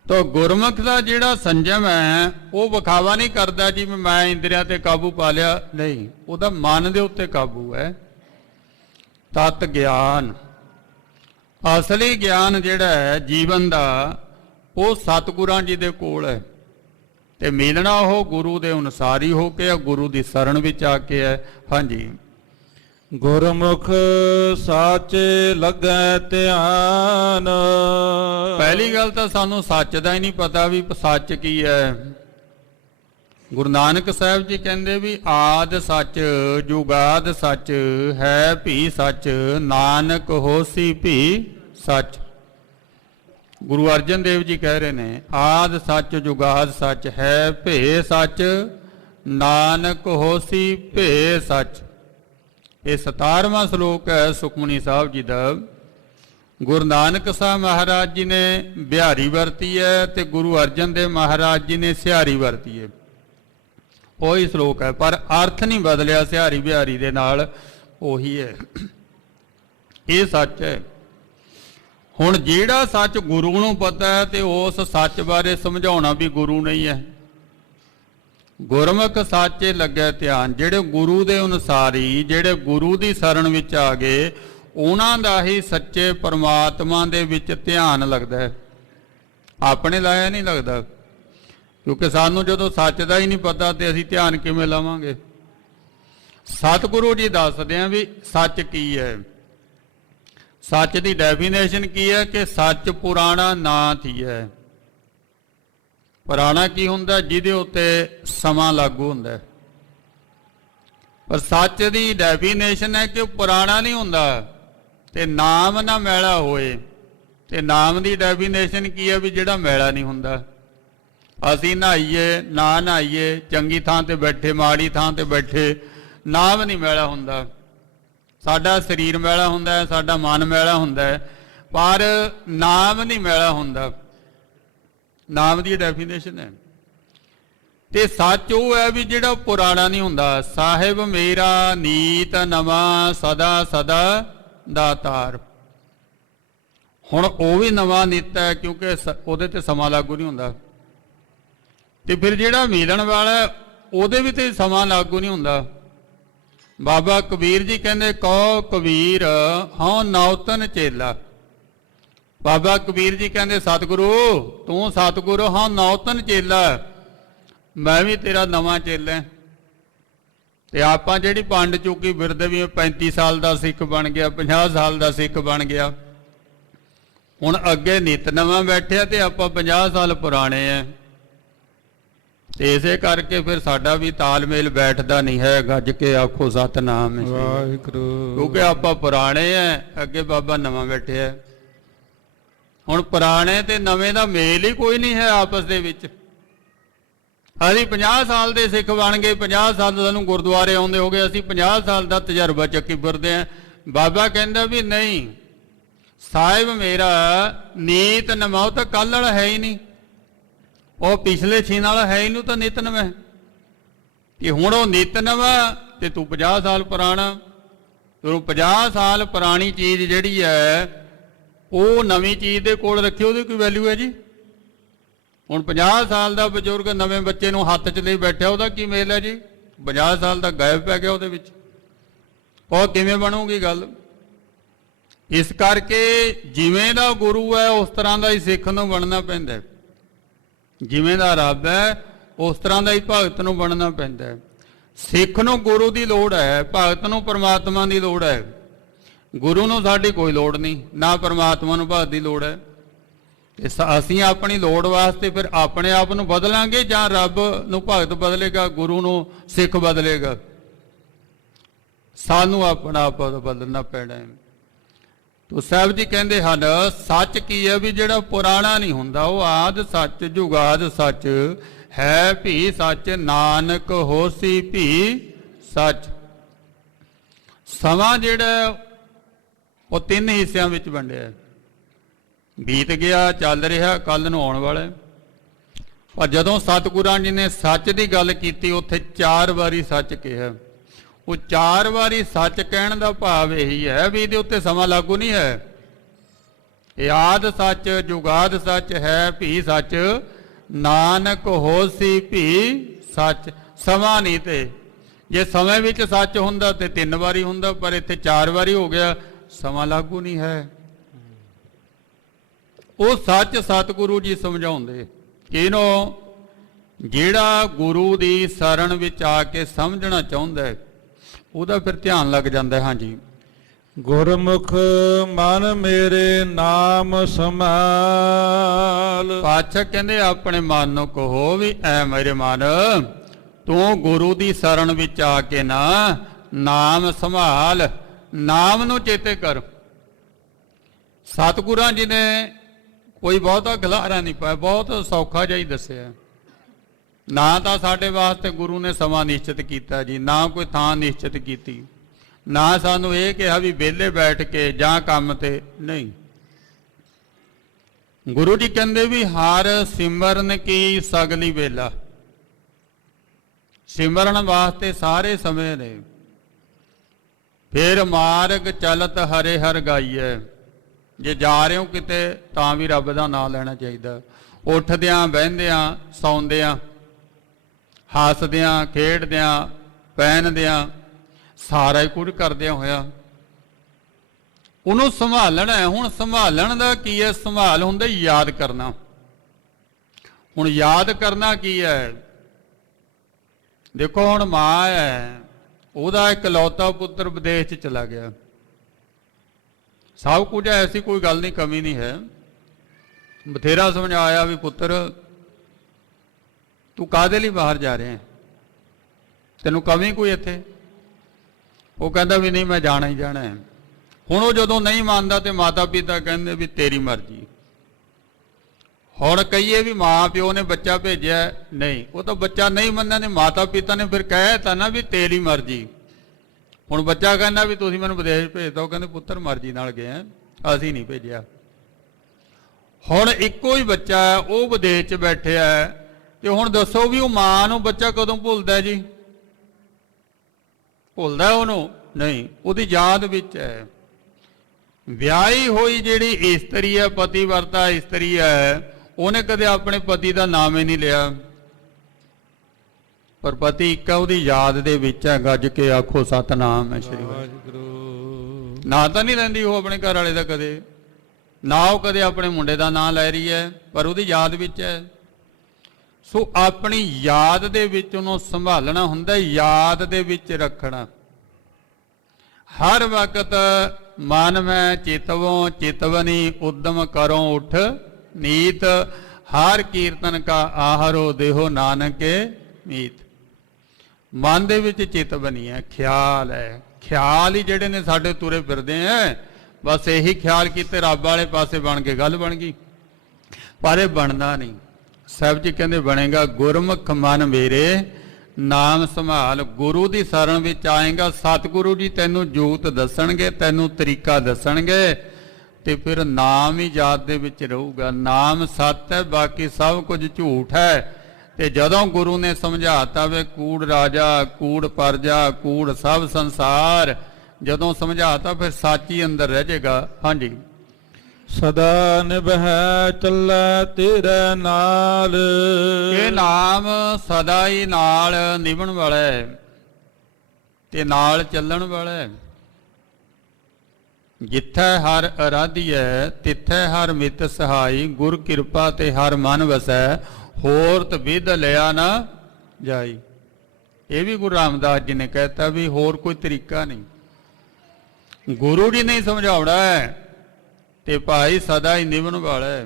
ਤਾਂ ਗੁਰਮੁਖ ਦਾ ਜਿਹੜਾ ਸੰਜਮ ਹੈ ਉਹ ਵਿਖਾਵਾ ਨਹੀਂ ਕਰਦਾ ਜੀ ਮੈਂ ਇੰਦਰੀਆਂ ਤੇ ਕਾਬੂ ਪਾ ਲਿਆ, ਨਹੀਂ। ਉਹਦਾ ਮਨ ਦੇ ਉੱਤੇ ਕਾਬੂ ਹੈ। ਤਤ ਗਿਆਨ, ਅਸਲੀ ਗਿਆਨ ਜਿਹੜਾ ਹੈ ਜੀਵਨ ਦਾ, ਉਹ ਸਤਿਗੁਰਾਂ ਜੀ ਦੇ ਕੋਲ ਹੈ। ਤੇ ਮਿਲਣਾ ਉਹ ਗੁਰੂ ਦੇ ਅਨੁਸਾਰੀ ਹੋ ਕੇ, ਗੁਰੂ ਦੀ ਸ਼ਰਨ ਵਿੱਚ ਆ ਕੇ ਹੈ। ਹਾਂਜੀ। ਗੁਰਮੁਖ ਸਾਚੇ ਲੱਗੈ ਧਿਆਨ। ਪਹਿਲੀ ਗੱਲ ਤਾਂ ਸਾਨੂੰ ਸੱਚ ਦਾ ਹੀ ਨਹੀਂ ਪਤਾ ਵੀ ਸੱਚ ਕੀ ਹੈ। ਗੁਰੂ ਨਾਨਕ ਸਾਹਿਬ ਜੀ ਕਹਿੰਦੇ ਵੀ ਆਦ ਸੱਚ ਜੁਗਾਦ ਸੱਚ, ਹੈ ਭੀ ਸੱਚ, ਨਾਨਕ ਹੋਸੀ ਭੀ ਸੱਚ। ਗੁਰੂ ਅਰਜਨ ਦੇਵ ਜੀ ਕਹਿ ਰਹੇ ਨੇ ਆਦ ਸੱਚ ਜੁਗਾਦ ਸੱਚ, ਹੈ ਭੇ ਸੱਚ, ਨਾਨਕ ਹੋਸੀ ਭੇ ਸੱਚ। ਇਹ 17ਵਾਂ ਸ਼ਲੋਕ ਹੈ ਸੁਖਮਨੀ ਸਾਹਿਬ ਜੀ ਦਾ। ਗੁਰੂ ਨਾਨਕ ਸਾਹਿਬ ਮਹਾਰਾਜ ਜੀ ਨੇ ਬਿਹਾਰੀ ਵਰਤੀ ਹੈ ਤੇ ਗੁਰੂ ਅਰਜਨ ਦੇਵ ਮਹਾਰਾਜ ਜੀ ਨੇ ਸਿਹਾਰੀ ਵਰਤੀ ਹੈ। ਉਹੀ ਸ਼ਲੋਕ ਹੈ, ਪਰ ਅਰਥ ਨਹੀਂ ਬਦਲਿਆ ਸਿਹਾਰੀ ਬਿਹਾਰੀ ਦੇ ਨਾਲ, ਉਹੀ ਹੈ। ਇਹ ਸੱਚ ਹੈ। ਹੁਣ ਜਿਹੜਾ ਸੱਚ ਗੁਰੂ ਨੂੰ ਪਤਾ ਹੈ ਤੇ ਉਸ ਸੱਚ ਬਾਰੇ ਸਮਝਾਉਣਾ ਵੀ ਗੁਰੂ ਨਹੀਂ ਹੈ। ਗੁਰਮੁਖ ਸਾਚੇ ਲੱਗਿਆ ਧਿਆਨ, ਜਿਹੜੇ ਗੁਰੂ ਦੇ ਅਨੁਸਾਰੀ, ਜਿਹੜੇ ਗੁਰੂ ਦੀ ਸ਼ਰਨ ਵਿੱਚ ਆ ਗਏ, ਉਹਨਾਂ ਦਾ ਹੀ ਸੱਚੇ ਪਰਮਾਤਮਾ ਦੇ ਵਿੱਚ ਧਿਆਨ ਲੱਗਦਾ ਹੈ। ਆਪਣੇ ਲਾਇਆ ਨਹੀਂ ਲੱਗਦਾ, ਕਿਉਂਕਿ ਸਾਨੂੰ ਜਦੋਂ ਸੱਚ ਦਾ ਹੀ ਨਹੀਂ ਪਤਾ ਤੇ ਅਸੀਂ ਧਿਆਨ ਕਿਵੇਂ ਲਾਵਾਂਗੇ। ਸਤਿਗੁਰੂ ਜੀ ਦੱਸਦੇ ਆ ਵੀ ਸੱਚ ਕੀ ਹੈ। ਸੱਚ ਦੀ ਡੈਫੀਨੇਸ਼ਨ ਕੀ ਹੈ ਕਿ ਸੱਚ ਪੁਰਾਣਾ ਨਾਂ ਥੀ ਹੈ। ਪੁਰਾਣਾ ਕੀ ਹੁੰਦਾ? ਜਿਹਦੇ ਉੱਤੇ ਸਮਾਂ ਲਾਗੂ ਹੁੰਦਾ। ਪਰ ਸੱਚ ਦੀ ਡੈਫੀਨੇਸ਼ਨ ਹੈ ਕਿ ਉਹ ਪੁਰਾਣਾ ਨਹੀਂ ਹੁੰਦਾ ਤੇ ਨਾਮ ਨਾ ਮੈਲਾ ਹੋਏ। ਤੇ ਨਾਮ ਦੀ ਡੈਫੀਨੇਸ਼ਨ ਕੀ ਹੈ? ਵੀ ਜਿਹੜਾ ਮੈਲਾ ਨਹੀਂ ਹੁੰਦਾ। ਅਸੀਂ ਨਹਾਈਏ ਨਾ ਨਹਾਈਏ, ਚੰਗੀ ਥਾਂ ਤੇ ਬੈਠੇ ਮਾੜੀ ਥਾਂ ਤੇ ਬੈਠੇ, ਨਾਮ ਨਹੀਂ ਮੈਲਾ ਹੁੰਦਾ। ਸਾਡਾ ਸਰੀਰ ਮੈਲਾ ਹੁੰਦਾ ਹੈ, ਸਾਡਾ ਮਨ ਮੈਲਾ ਹੁੰਦਾ ਹੈ, ਪਰ ਨਾਮ ਨਹੀਂ ਮੈਲਾ ਹੁੰਦਾ। ਨਾਮ ਦੀ ਡੈਫੀਨੇਸ਼ਨ ਹੈ। ਤੇ ਸੱਚ ਉਹ ਹੈ ਵੀ ਜਿਹੜਾ ਪੁਰਾਣਾ ਨਹੀਂ ਹੁੰਦਾ। ਸਾਹਿਬ ਮੇਰਾ ਨੀਤ ਨਵਾਂ, ਸਦਾ ਸਦਾ ਦਾਤਾਰ। ਹੁਣ ਉਹ ਵੀ ਨਵਾਂ ਨਿੱਤ ਹੈ, ਕਿਉਂਕਿ ਉਹਦੇ ਤੇ ਸਮਾਂ ਲਾਗੂ ਨਹੀਂ ਹੁੰਦਾ। ਤੇ ਫਿਰ ਜਿਹੜਾ ਮਿਲਣ ਵਾਲਾ ਉਹਦੇ ਵੀ ਤੇ ਸਮਾਂ ਲਾਗੂ ਨਹੀਂ ਹੁੰਦਾ। ਬਾਬਾ ਕਬੀਰ ਜੀ ਕਹਿੰਦੇ ਕਹੋ ਕਬੀਰ ਹਾਂ ਨੌਤਨ ਚੇਲਾ। ਬਾਬਾ ਕਬੀਰ ਜੀ ਕਹਿੰਦੇ ਸਤਿਗੁਰੂ ਤੂੰ ਸਤਿਗੁਰੂ ਹਾਂ ਨੌਤਨ ਚੇਲਾ, ਮੈਂ ਵੀ ਤੇਰਾ ਨਵਾਂ ਚੇਲਾ। ਤੇ ਆਪਾਂ ਜਿਹੜੀ ਪੰਡ ਚੁੱਕੀ ਫਿਰਦੇ ਵੀ 35 ਸਾਲ ਦਾ ਸਿੱਖ ਬਣ ਗਿਆ, 50 ਸਾਲ ਦਾ ਸਿੱਖ ਬਣ ਗਿਆ। ਹੁਣ ਅੱਗੇ ਨਿਤ ਨਵਾਂ ਬੈਠਿਆ ਤੇ ਆਪਾਂ 50 ਸਾਲ ਪੁਰਾਣੇ ਆ। ਤੇ ਇਸੇ ਕਰਕੇ ਫਿਰ ਸਾਡਾ ਵੀ ਤਾਲਮੇਲ ਬੈਠਦਾ ਨਹੀਂ ਹੈ। ਗੱਜ ਕੇ ਆਖੋ ਸਤਨਾਮ ਵਾਹਿਗੁਰੂ। ਕਿਉਂਕਿ ਆਪਾਂ ਪੁਰਾਣੇ ਆ, ਅੱਗੇ ਬਾਬਾ ਨਵਾਂ ਬੈਠਿਆ। ਹੁਣ ਪੁਰਾਣੇ ਤੇ ਨਵੇਂ ਦਾ ਮੇਲ ਹੀ ਕੋਈ ਨਹੀਂ ਹੈ ਆਪਸ ਦੇ ਵਿੱਚ। ਅਸੀਂ 50 ਸਾਲ ਦੇ ਸਿੱਖ ਬਣ ਗਏ, 50 ਸਾਲ ਸਾਨੂੰ ਗੁਰਦੁਆਰੇ ਆਉਂਦੇ ਹੋ ਗਏ, ਅਸੀਂ 50 ਸਾਲ ਦਾ ਤਜਰਬਾ ਚੱਕੀ ਫਿਰਦੇ ਹਾਂ। ਬਾਬਾ ਕਹਿੰਦਾ ਵੀ ਨਹੀਂ, ਸਾਹਿਬ ਮੇਰਾ ਨੀਤ ਨਵਾਂ ਤਾਂ ਕੱਲ੍ਹ ਵਾਲਾ ਹੈ ਹੀ ਨਹੀਂ, ਉਹ ਪਿਛਲੇ ਛੀਨ ਵਾਲਾ ਹੈ ਹੀ ਨਹੀਂ, ਤਾਂ ਨਿਤ ਨਵੇਂ। ਕਿ ਹੁਣ ਉਹ ਨਿਤ ਨਵਾਂ ਤੇ ਤੂੰ 50 ਸਾਲ ਪੁਰਾਣਾ। ਤੂੰ 50 ਸਾਲ ਪੁਰਾਣੀ ਚੀਜ਼ ਜਿਹੜੀ ਹੈ ਉਹ ਨਵੀਂ ਚੀਜ਼ ਦੇ ਕੋਲ ਰੱਖੀ, ਉਹਦੀ ਕੋਈ ਵੈਲਿਊ ਹੈ ਜੀ? ਹੁਣ 50 ਸਾਲ ਦਾ ਬਜ਼ੁਰਗ ਨਵੇਂ ਬੱਚੇ ਨੂੰ ਹੱਥ 'ਚ ਲਈ ਬੈਠਿਆ, ਉਹਦਾ ਕੀ ਮੇਲ ਹੈ ਜੀ? 50 ਸਾਲ ਦਾ ਗਾਇਬ ਪੈ ਗਿਆ ਉਹਦੇ ਵਿੱਚ, ਉਹ ਕਿਵੇਂ ਬਣੂਗੀ ਗੱਲ? ਇਸ ਕਰਕੇ ਜਿਵੇਂ ਦਾ ਗੁਰੂ ਹੈ ਉਸ ਤਰ੍ਹਾਂ ਦਾ ਹੀ ਸਿੱਖ ਨੂੰ ਬਣਨਾ ਪੈਂਦਾ ਹੈ, ਜਿਵੇਂ ਦਾ ਰੱਬ ਹੈ ਉਸ ਤਰ੍ਹਾਂ ਦਾ ਹੀ ਭਗਤ ਨੂੰ ਬਣਨਾ ਪੈਂਦਾ ਹੈ। ਸਿੱਖ ਨੂੰ ਗੁਰੂ ਦੀ ਲੋੜ ਹੈ, ਭਗਤ ਨੂੰ ਪਰਮਾਤਮਾ ਦੀ ਲੋੜ ਹੈ। ਗੁਰੂ ਨੂੰ ਸਾਡੀ ਕੋਈ ਲੋੜ ਨਹੀਂ, ਨਾ ਪਰਮਾਤਮਾ ਨੂੰ ਭਗਤ ਦੀ ਲੋੜ ਹੈ। ਤੇ ਅਸੀਂ ਆਪਣੀ ਲੋੜ ਵਾਸਤੇ ਫਿਰ ਆਪਣੇ ਆਪ ਨੂੰ ਬਦਲਾਂਗੇ ਜਾਂ ਰੱਬ ਨੂੰ ਭਗਤ ਬਦਲੇਗਾ, ਗੁਰੂ ਨੂੰ ਸਿੱਖ ਬਦਲੇਗਾ? ਸਾਨੂੰ ਆਪਣਾ ਆਪ ਬਦਲਣਾ ਪੈਣਾ ਹੈ। ਤੋ ਸਾਹਿਬ ਜੀ ਕਹਿੰਦੇ ਹਨ ਸੱਚ ਕੀ ਹੈ ਵੀ ਜਿਹੜਾ ਪੁਰਾਣਾ ਨਹੀਂ ਹੁੰਦਾ, ਉਹ ਆਦ ਸੱਚ ਜੁਗਾਦ ਸੱਚ ਹੈ ਭੀ ਸੱਚ, ਨਾਨਕ ਹੋਸੀ ਭੀ ਸੱਚ। ਸਮਾਂ ਜਿਹੜਾ ਉਹ 3 ਹਿੱਸਿਆਂ ਵਿੱਚ ਵੰਡਿਆ, ਬੀਤ ਗਿਆ, ਚੱਲ ਰਿਹਾ, ਕੱਲ ਨੂੰ ਆਉਣ ਵਾਲਾ। ਪਰ ਜਦੋਂ ਸਤਿਗੁਰਾਂ ਜੀ ਨੇ ਸੱਚ ਦੀ ਗੱਲ ਕੀਤੀ ਉੱਥੇ 4 ਵਾਰੀ ਸੱਚ ਕਿਹਾ। ਉਹ 4 ਵਾਰੀ ਸੱਚ ਕਹਿਣ ਦਾ ਭਾਵ ਇਹੀ ਹੈ ਵੀ ਇਹਦੇ ਉੱਤੇ ਸਮਾਂ ਲਾਗੂ ਨਹੀਂ ਹੈ। ਇਹ ਆਦ ਸੱਚ ਜੁਗਾਦ ਸੱਚ ਹੈ ਭੀ ਸੱਚ, ਨਾਨਕ ਹੋਸੀ ਭੀ ਸੱਚ। ਸਮਾਂ ਨਹੀਂ, ਤੇ ਜੇ ਸਮੇਂ ਵਿੱਚ ਸੱਚ ਹੁੰਦਾ ਤੇ 3 ਵਾਰੀ ਹੁੰਦਾ, ਪਰ ਇੱਥੇ 4 ਵਾਰੀ ਹੋ ਗਿਆ, ਸਮਾਂ ਲਾਗੂ ਨਹੀਂ ਹੈ। ਉਹ ਸੱਚ ਸਤਿਗੁਰੂ ਜੀ ਸਮਝਾਉਂਦੇ ਇਹਨੂੰ, ਜਿਹੜਾ ਗੁਰੂ ਦੀ ਸ਼ਰਨ ਵਿੱਚ ਆ ਕੇ ਸਮਝਣਾ ਚਾਹੁੰਦਾ ਹੈ ਉਹਦਾ ਫਿਰ ਧਿਆਨ ਲੱਗ ਜਾਂਦਾ ਹੈ। ਹਾਂਜੀ, ਗੁਰਮੁਖ ਮਨ ਮੇਰੇ ਨਾਮ ਸਮਾਲ। ਪਾਤਸ਼ਾਹ ਕਹਿੰਦੇ ਆਪਣੇ ਮਨ ਨੂੰ ਕਹੋ ਵੀ ਐ ਮੇਰੇ ਮਨ, ਤੂੰ ਗੁਰੂ ਦੀ ਸ਼ਰਨ ਵਿੱਚ ਆ ਕੇ ਨਾ ਨਾਮ ਸੰਭਾਲ, ਨਾਮ ਨੂੰ ਚੇਤੇ ਕਰ। ਸਤਿਗੁਰਾਂ ਜੀ ਨੇ ਕੋਈ ਬਹੁਤਾ ਖਿਲਾਰਾ ਨਹੀਂ ਪਾਇਆ, ਬਹੁਤ ਸੌਖਾ ਜਿਹਾ ਹੀ ਦੱਸਿਆ। ਨਾ ਤਾਂ ਸਾਡੇ ਵਾਸਤੇ ਗੁਰੂ ਨੇ ਸਮਾਂ ਨਿਸ਼ਚਿਤ ਕੀਤਾ ਜੀ, ਨਾ ਕੋਈ ਥਾਂ ਨਿਸ਼ਚਿਤ ਕੀਤੀ, ਨਾ ਸਾਨੂੰ ਇਹ ਕਿਹਾ ਵੀ ਵਿਹਲੇ ਬੈਠ ਕੇ ਜਾਂ ਕੰਮ ਤੇ, ਨਹੀਂ। ਗੁਰੂ ਜੀ ਕਹਿੰਦੇ ਵੀ ਹਰ ਸਿਮਰਨ ਕੀ ਸਗਲੀ ਵੇਲਾ, ਸਿਮਰਨ ਵਾਸਤੇ ਸਾਰੇ ਸਮੇਂ ਨੇ। ਫਿਰ ਮਾਰਗ ਚਲਤ ਹਰੇ ਹਰ ਗਾਈਐ, ਜੇ ਜਾ ਰਹੇ ਹੋ ਕਿਤੇ ਤਾਂ ਵੀ ਰੱਬ ਦਾ ਨਾਮ ਲੈਣਾ ਚਾਹੀਦਾ। ਉੱਠਦਿਆਂ ਬਹਿੰਦਿਆਂ ਸੌਂਦਿਆਂ, ਹੱਸਦਿਆਂ ਖੇਡਦਿਆਂ ਪਹਿਨਦਿਆਂ, ਸਾਰਾ ਹੀ ਕੁਝ ਕਰਦਿਆਂ ਹੋਇਆ ਉਹਨੂੰ ਸੰਭਾਲਣਾ ਹੈ। ਹੁਣ ਸੰਭਾਲਣ ਦਾ ਕੀ ਹੈ? ਸੰਭਾਲ ਹੁੰਦਾ ਯਾਦ ਕਰਨਾ। ਹੁਣ ਯਾਦ ਕਰਨਾ ਕੀ ਹੈ? ਦੇਖੋ ਹੁਣ ਮਾਂ ਹੈ, ਉਹਦਾ ਇਕਲੌਤਾ ਪੁੱਤਰ ਵਿਦੇਸ਼ 'ਚ ਚਲਾ ਗਿਆ, ਸਭ ਕੁਝ ਐਸੀ ਕੋਈ ਗੱਲ ਨਹੀਂ, ਕਮੀ ਨਹੀਂ ਹੈ। ਬਥੇਰਾ ਸਮਝਾਇਆ ਵੀ ਪੁੱਤਰ ਤੂੰ ਕਾਹਦੇ ਲਈ ਬਾਹਰ ਜਾ ਰਿਹਾ, ਤੈਨੂੰ ਕਮੀ ਕੋਈ ਇੱਥੇ? ਉਹ ਕਹਿੰਦਾ ਵੀ ਨਹੀਂ ਮੈਂ ਜਾਣਾ ਹੀ ਜਾਣਾ ਹੈ। ਹੁਣ ਉਹ ਜਦੋਂ ਨਹੀਂ ਮੰਨਦਾ ਤੇ ਮਾਤਾ ਪਿਤਾ ਕਹਿੰਦੇ ਵੀ ਤੇਰੀ ਮਰਜ਼ੀ। ਹੁਣ ਕਹੀਏ ਵੀ ਮਾਂ ਪਿਓ ਨੇ ਬੱਚਾ ਭੇਜਿਆ, ਨਹੀਂ, ਉਹ ਤਾਂ ਬੱਚਾ ਨਹੀਂ ਮੰਨਦਾ ਨੇ, ਮਾਤਾ ਪਿਤਾ ਨੇ ਫਿਰ ਕਹਿ ਤਾ ਨਾ ਵੀ ਤੇਰੀ ਮਰਜ਼ੀ। ਹੁਣ ਬੱਚਾ ਕਹਿੰਦਾ ਵੀ ਤੁਸੀਂ ਮੈਨੂੰ ਵਿਦੇਸ਼ ਭੇਜਦਾ, ਉਹ ਕਹਿੰਦੇ ਪੁੱਤਰ ਮਰਜ਼ੀ ਨਾਲ ਗਏ ਆ, ਅਸੀਂ ਨਹੀਂ ਭੇਜਿਆ। ਹੁਣ ਇੱਕੋ ਹੀ ਬੱਚਾ ਹੈ, ਉਹ ਵਿਦੇਸ਼ 'ਚ ਬੈਠਿਆ ਹੈ, ਤੇ ਹੁਣ ਦੱਸੋ ਵੀ ਉਹ ਮਾਂ ਨੂੰ ਬੱਚਾ ਕਦੋਂ ਭੁੱਲਦਾ ਜੀ? ਭੁੱਲਦਾ ਉਹਨੂੰ? ਨਹੀਂ, ਉਹਦੀ ਯਾਦ ਵਿੱਚ ਹੈ। ਵਿਆਹੀ ਹੋਈ ਜਿਹੜੀ ਇਸਤਰੀ ਹੈ, ਪਤੀ ਵਰਤਾ ਇਸਤਰੀ ਹੈ, ਉਹਨੇ ਕਦੇ ਆਪਣੇ ਪਤੀ ਦਾ ਨਾਮ ਹੀ ਨਹੀਂ ਲਿਆ, ਪਰ ਪਤੀ ਇੱਕ ਹੈ, ਉਹਦੀ ਯਾਦ ਦੇ ਵਿੱਚ ਹੈ। ਗੱਜ ਕੇ ਆਖੋ ਸਤਿਨਾਮ ਹੈ ਸ਼੍ਰੀ ਵਾਹਿਗੁਰੂ। ਨਾਂ ਤਾਂ ਨਹੀਂ ਲੈਂਦੀ ਉਹ ਆਪਣੇ ਘਰ ਵਾਲੇ ਦਾ ਕਦੇ, ਨਾ ਉਹ ਕਦੇ ਆਪਣੇ ਮੁੰਡੇ ਦਾ ਨਾਂ ਲੈ ਰਹੀ ਹੈ, ਪਰ ਉਹਦੀ ਯਾਦ ਵਿੱਚ ਹੈ। ਸੋ ਆਪਣੀ ਯਾਦ ਦੇ ਵਿੱਚ ਉਹਨੂੰ ਸੰਭਾਲਣਾ ਹੁੰਦਾ, ਯਾਦ ਦੇ ਵਿੱਚ ਰੱਖਣਾ। ਹਰ ਵਕਤ ਮਨ ਮੈਂ ਚਿਤਵੋਂ ਚਿਤਵਨੀ, ਉਦਮ ਕਰੋ ਉਠ ਨੀਤ, ਹਰ ਕੀਰਤਨ ਕਾ ਆਹਰੋ ਦੇਹੋ ਨਾਨਕੇ ਮੀਤ। ਮਨ ਦੇ ਵਿੱਚ ਚਿਤ ਬਣੀ ਹੈ, ਖਿਆਲ ਹੈ। ਖਿਆਲ ਹੀ ਜਿਹੜੇ ਨੇ ਸਾਡੇ ਤੁਰੇ ਫਿਰਦੇ ਹੈ, ਬਸ ਇਹੀ ਖਿਆਲ ਕੀਤੇ ਰੱਬ ਵਾਲੇ ਪਾਸੇ ਬਣ ਕੇ ਗੱਲ ਬਣ ਗਈ, ਪਰ ਇਹ ਬਣਦਾ ਨਹੀਂ। ਸਾਹਿਬ ਜੀ ਕਹਿੰਦੇ ਬਣੇਗਾ ਗੁਰਮੁਖ ਮਨ ਮੇਰੇ ਨਾਮ ਸੰਭਾਲ। ਗੁਰੂ ਦੀ ਸ਼ਰਨ ਵਿੱਚ ਆਏਗਾ, ਸਤਿਗੁਰੂ ਜੀ ਤੈਨੂੰ ਜੋਤ ਦੱਸਣਗੇ, ਤੈਨੂੰ ਤਰੀਕਾ ਦੱਸਣਗੇ, ਤੇ ਫਿਰ ਨਾਮ ਹੀ ਯਾਦ ਦੇ ਵਿੱਚ ਰਹੂਗਾ। ਨਾਮ ਸੱਤ ਹੈ, ਬਾਕੀ ਸਭ ਕੁਝ ਝੂਠ ਹੈ। ਤੇ ਜਦੋਂ ਗੁਰੂ ਨੇ ਸਮਝਾਤਾ ਵੇ ਕੂੜ ਰਾਜਾ, ਕੂੜ ਪਰਜਾ, ਕੂੜ ਸਭ ਸੰਸਾਰ, ਜਦੋਂ ਸਮਝਾਤਾ ਫਿਰ ਸੱਚ ਹੀ ਅੰਦਰ ਰਹਿ ਜਾਏਗਾ। ਹਾਂਜੀ। ਸਦਾ ਨਿਭੈ ਚੱਲੈ ਤੇਰੇ ਨਾਲ। ਇਹ ਨਾਮ ਸਦਾ ਹੀ ਨਾਲ ਨਿਭਣ ਵਾਲਾ ਹੈ ਤੇ ਨਾਲ ਚੱਲਣ ਵਾਲਾ ਹੈ। ਜਿੱਥੈ ਹਰ ਅਰਾਧੀਐ ਤਿੱਥੈ ਹਰ ਮਿਤ ਸਹਾਈ, ਗੁਰ ਕਿਰਪਾ ਤੇ ਹਰ ਮਨ ਵਸੈ, ਹੋਰ ਤਵਿਧ ਲਿਆ ਨਾ ਜਾਈ। ਇਹ ਵੀ ਗੁਰੂ ਰਾਮਦਾਸ ਜੀ ਨੇ ਕਹਿਤਾ ਵੀ ਹੋਰ ਕੋਈ ਤਰੀਕਾ ਨਹੀਂ। ਗੁਰੂ ਜੀ ਨੇ ਸਮਝਾਉਣਾ ਹੈ ਤੇ ਭਾਈ ਸਦਾ ਹੀ ਨਿਭਣ ਵਾਲਾ ਹੈ।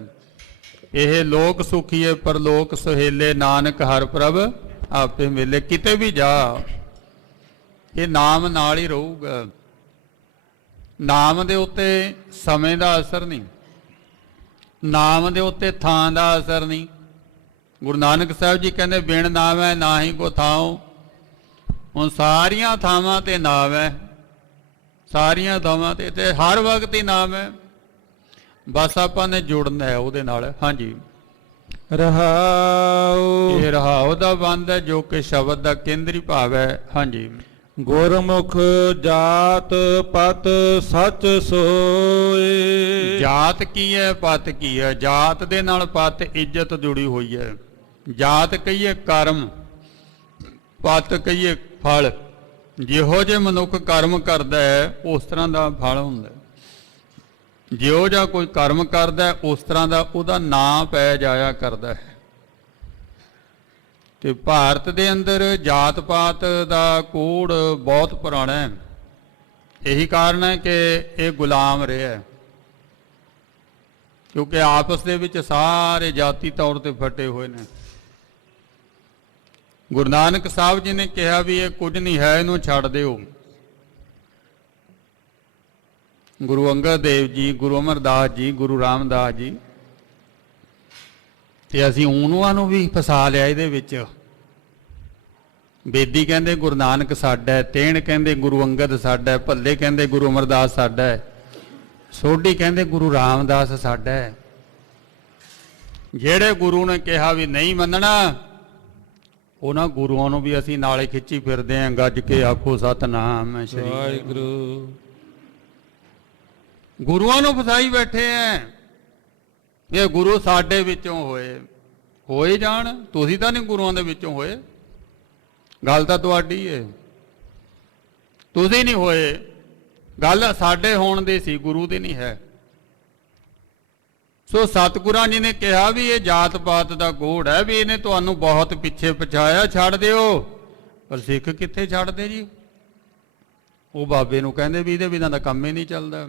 ਇਹ ਲੋਕ ਸੁਖੀਏ ਪਰਲੋਕ ਸੁਹੇਲੇ, ਨਾਨਕ ਹਰ ਪ੍ਰਭ ਆਪੇ ਮਿਲੇ। ਕਿਤੇ ਵੀ ਜਾ ਇਹ ਨਾਮ ਨਾਲ ਹੀ ਰਹੂਗਾ। ਨਾਮ ਦੇ ਉੱਤੇ ਸਮੇਂ ਦਾ ਅਸਰ ਨਹੀਂ, ਨਾਮ ਦੇ ਉੱਤੇ ਥਾਂ ਦਾ ਅਸਰ ਨਹੀਂ। ਗੁਰੂ ਨਾਨਕ ਸਾਹਿਬ ਜੀ ਕਹਿੰਦੇ ਬਿਨ ਨਾਮ ਹੈ ਨਾਹੀ ਕੋ ਥਾਉ। ਹੁਣ ਸਾਰੀਆਂ ਥਾਵਾਂ ਤੇ ਨਾਮ ਹੈ, ਸਾਰੀਆਂ ਥਾਵਾਂ ਤੇ ਹਰ ਵਕਤ ਹੀ ਨਾਮ ਹੈ। ਬਸ ਆਪਾਂ ਨੇ ਜੁੜਨਾ ਹੈ ਉਹਦੇ ਨਾਲ। ਹਾਂਜੀ। ਰਹਾਉ। ਇਹ ਰਹਾਉ ਦਾ ਬੰਦ ਹੈ ਜੋ ਕਿ ਸ਼ਬਦ ਦਾ ਕੇਂਦਰੀ ਭਾਵ ਹੈ। ਹਾਂਜੀ। ਗੁਰਮੁਖ ਜਾਤ ਪਤ ਸੱਚ ਸੋਏ। ਜਾਤ ਕੀ ਹੈ, ਪਤ ਕੀ ਹੈ? ਜਾਤ ਦੇ ਨਾਲ ਪਤ ਇੱਜ਼ਤ ਜੁੜੀ ਹੋਈ ਹੈ। ਜਾਤ ਕਹੀਏ ਕਰਮ, ਪਤ ਕਹੀਏ ਫਲ। ਜਿਹੋ ਜੇ ਮਨੁੱਖ ਕਰਮ ਕਰਦਾ ਹੈ ਉਸ ਤਰ੍ਹਾਂ ਦਾ ਫਲ ਹੁੰਦਾ। ਜਿਹੋ ਜਿਹਾ ਕੋਈ ਕਰਮ ਕਰਦਾ ਉਸ ਤਰ੍ਹਾਂ ਦਾ ਉਹਦਾ ਨਾਂ ਪੈ ਜਾਇਆ ਕਰਦਾ ਹੈ। ਤੇ ਭਾਰਤ ਦੇ ਅੰਦਰ ਜਾਤ ਪਾਤ ਦਾ ਕੋੜ ਬਹੁਤ ਪੁਰਾਣਾ ਹੈ। ਇਹੀ ਕਾਰਨ ਹੈ ਕਿ ਇਹ ਗੁਲਾਮ ਰਿਹਾ ਹੈ, ਕਿਉਂਕਿ ਆਪਸ ਦੇ ਵਿੱਚ ਸਾਰੇ ਜਾਤੀ ਤੌਰ ਤੇ ਫਟੇ ਹੋਏ ਨੇ। ਗੁਰੂ ਨਾਨਕ ਸਾਹਿਬ ਜੀ ਨੇ ਕਿਹਾ ਵੀ ਇਹ ਕੁਝ ਨਹੀਂ ਹੈ, ਇਹਨੂੰ ਛੱਡ ਦਿਓ। ਗੁਰੂ ਅੰਗਦ ਦੇਵ ਜੀ, ਗੁਰੂ ਅਮਰਦਾਸ ਜੀ, ਗੁਰੂ ਰਾਮਦਾਸ ਜੀ, ਤੇ ਅਸੀਂ ਉਹਨਾਂ ਨੂੰ ਵੀ ਫਸਾ ਲਿਆ ਇਹਦੇ ਵਿੱਚ। ਬੇਦੀ ਕਹਿੰਦੇ ਗੁਰੂ ਨਾਨਕ ਸਾਡਾ ਹੈ, ਤੇਣ ਕਹਿੰਦੇ ਗੁਰੂ ਅੰਗਦ ਸਾਡਾ ਹੈ, ਭੱਲੇ ਕਹਿੰਦੇ ਗੁਰੂ ਅਮਰਦਾਸ ਸਾਡਾ ਹੈ, ਸੋਢੀ ਕਹਿੰਦੇ ਗੁਰੂ ਰਾਮਦਾਸ ਸਾਡਾ ਹੈ। ਜਿਹੜੇ ਗੁਰੂ ਨੇ ਕਿਹਾ ਵੀ ਨਹੀਂ ਮੰਨਣਾ, ਉਹਨਾਂ ਗੁਰੂਆਂ ਨੂੰ ਵੀ ਅਸੀਂ ਨਾਲੇ ਖਿੱਚੀ ਫਿਰਦੇ ਆਂ। ਗੱਜ ਕੇ ਆਖੋ ਸਤਿਨਾਮ ਸ੍ਰੀ ਵਾਹਿਗੁਰੂ। ਗੁਰੂਆਂ ਨੂੰ ਫਸਾਈ ਬੈਠੇ ਐ। ਇਹ ਗੁਰੂ ਸਾਡੇ ਵਿੱਚੋਂ ਹੋਏ ਜਾਣ, ਤੁਸੀਂ ਤਾਂ ਨਹੀਂ ਗੁਰੂਆਂ ਦੇ ਵਿੱਚੋਂ ਹੋਏ। ਗੱਲ ਤਾਂ ਤੁਹਾਡੀ ਏ, ਤੁਸੀਂ ਨਹੀਂ ਹੋਏ। ਗੱਲ ਸਾਡੇ ਹੋਣ ਦੀ ਸੀ, ਗੁਰੂ ਦੀ ਨਹੀਂ ਹੈ। ਸੋ ਸਤਿਗੁਰਾਂ ਜੀ ਨੇ ਕਿਹਾ ਵੀ ਇਹ ਜਾਤ ਪਾਤ ਦਾ ਗੋੜ ਹੈ, ਵੀ ਇਹਨੇ ਤੁਹਾਨੂੰ ਬਹੁਤ ਪਿੱਛੇ ਪਹੁੰਚਾਇਆ, ਛੱਡ ਦਿਓ। ਪਰ ਸਿੱਖ ਕਿੱਥੇ ਛੱਡਦੇ ਜੀ? ਉਹ ਬਾਬੇ ਨੂੰ ਕਹਿੰਦੇ ਵੀ ਇਹਦੇ ਬਿਨਾਂ ਦਾ ਕੰਮ ਹੀ ਨਹੀਂ ਚੱਲਦਾ।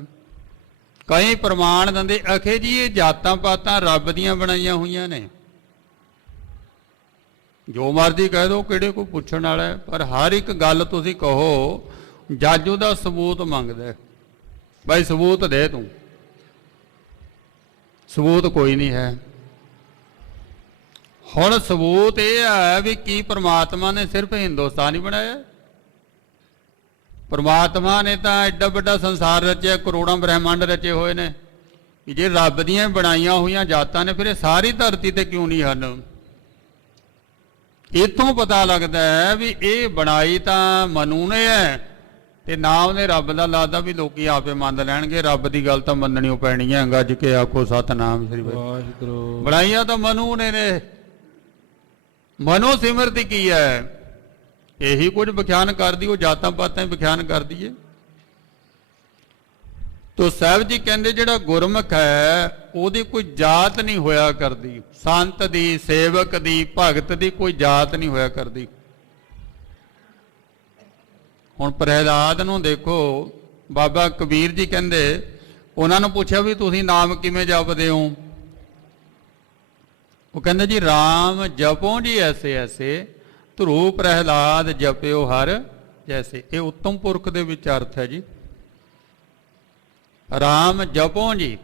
ਕਈ ਪ੍ਰਮਾਣ ਦਿੰਦੇ ਅਖੇ ਜੀ ਇਹ ਜਾਤਾਂ ਪਾਤਾਂ ਰੱਬ ਦੀਆਂ ਬਣਾਈਆਂ ਹੋਈਆਂ ਨੇ। ਜੋ ਮਰਜ਼ੀ ਕਹਿ ਦੋ, ਕਿਹੜੇ ਕੋਈ ਪੁੱਛਣ ਵਾਲਾ ਹੈ। ਪਰ ਹਰ ਇੱਕ ਗੱਲ ਤੁਸੀਂ ਕਹੋ, ਜੱਜ ਉਹਦਾ ਸਬੂਤ ਮੰਗਦਾ। ਬਾਈ ਸਬੂਤ ਦੇ ਤੂੰ। ਸਬੂਤ ਕੋਈ ਨਹੀਂ ਹੈ। ਹੁਣ ਸਬੂਤ ਇਹ ਹੈ ਵੀ ਕੀ ਪ੍ਰਮਾਤਮਾ ਨੇ ਸਿਰਫ ਹਿੰਦੁਸਤਾਨ ਹੀ ਬਣਾਇਆ? ਪਰਮਾਤਮਾ ਨੇ ਤਾਂ ਐਡਾ ਵੱਡਾ ਸੰਸਾਰ ਰਚਿਆ, ਕਰੋੜਾਂ ਬ੍ਰਹਿਮੰਡ ਰਚੇ ਹੋਏ ਨੇ। ਜੇ ਰੱਬ ਦੀਆਂ ਬਣਾਈਆਂ ਹੋਈਆਂ ਜਾਤਾਂ ਨੇ, ਫਿਰ ਇਹ ਸਾਰੀ ਧਰਤੀ ਤੇ ਕਿਉਂ ਨਹੀਂ ਹਨ? ਇੱਥੋਂ ਪਤਾ ਲੱਗਦਾ ਹੈ ਵੀ ਇਹ ਬਣਾਈ ਤਾਂ ਮਨੂ ਨੇ ਹੈ, ਤੇ ਨਾ ਉਹਨੇ ਰੱਬ ਦਾ ਲਾਦਾ ਵੀ ਲੋਕੀ ਆਪੇ ਮੰਨ ਲੈਣਗੇ। ਰੱਬ ਦੀ ਗੱਲ ਤਾਂ ਮੰਨਣੀ ਓ ਪੈਣੀ ਹੈ। ਗੱਜ ਕੇ ਆਖੋ ਸਤਿਨਾਮ ਸ੍ਰੀ ਵਾਹਿਗੁਰੂ। ਬਣਾਈਆਂ ਤਾਂ ਮਨੂ ਨੇ। ਮਨੋ ਸਿਮਰਤੀ ਕੀ ਹੈ? ਇਹੀ ਕੁਝ ਵਿਖਿਆਨ ਕਰਦੀ, ਉਹ ਜਾਤਾਂ ਪਾਤਾਂ ਹੀ ਵਿਖਿਆਨ ਕਰਦੀ ਹੈ। ਤੋ ਸਾਹਿਬ ਜੀ ਕਹਿੰਦੇ ਜਿਹੜਾ ਗੁਰਮੁਖ ਹੈ ਉਹਦੀ ਕੋਈ ਜਾਤ ਨਹੀਂ ਹੋਇਆ ਕਰਦੀ। ਸੰਤ ਦੀ, ਸੇਵਕ ਦੀ, ਭਗਤ ਦੀ ਕੋਈ ਜਾਤ ਨਹੀਂ ਹੋਇਆ ਕਰਦੀ। ਹੁਣ ਪ੍ਰਹਿਲਾਦ ਨੂੰ ਦੇਖੋ, ਬਾਬਾ ਕਬੀਰ ਜੀ ਕਹਿੰਦੇ, ਉਹਨਾਂ ਨੂੰ ਪੁੱਛਿਆ ਵੀ ਤੁਸੀਂ ਨਾਮ ਕਿਵੇਂ ਜਪਦੇ ਹੋ? ਉਹ ਕਹਿੰਦੇ ਜੀ ਰਾਮ ਜਪੋ ਜੀ ਐਸੇ ਐਸੇ, ਧਰੂ ਪ੍ਰਹਿਲਾਦ ਜਪਿਓ ਹਰ ਜੈਸੇ। ਇਹ ਉੱਤਮ ਪੁਰਖ ਦੇ ਵਿੱਚ ਅਰਥ ਹੈ ਜੀ। ਰਾਮ ਜਪੋ ਜੀ।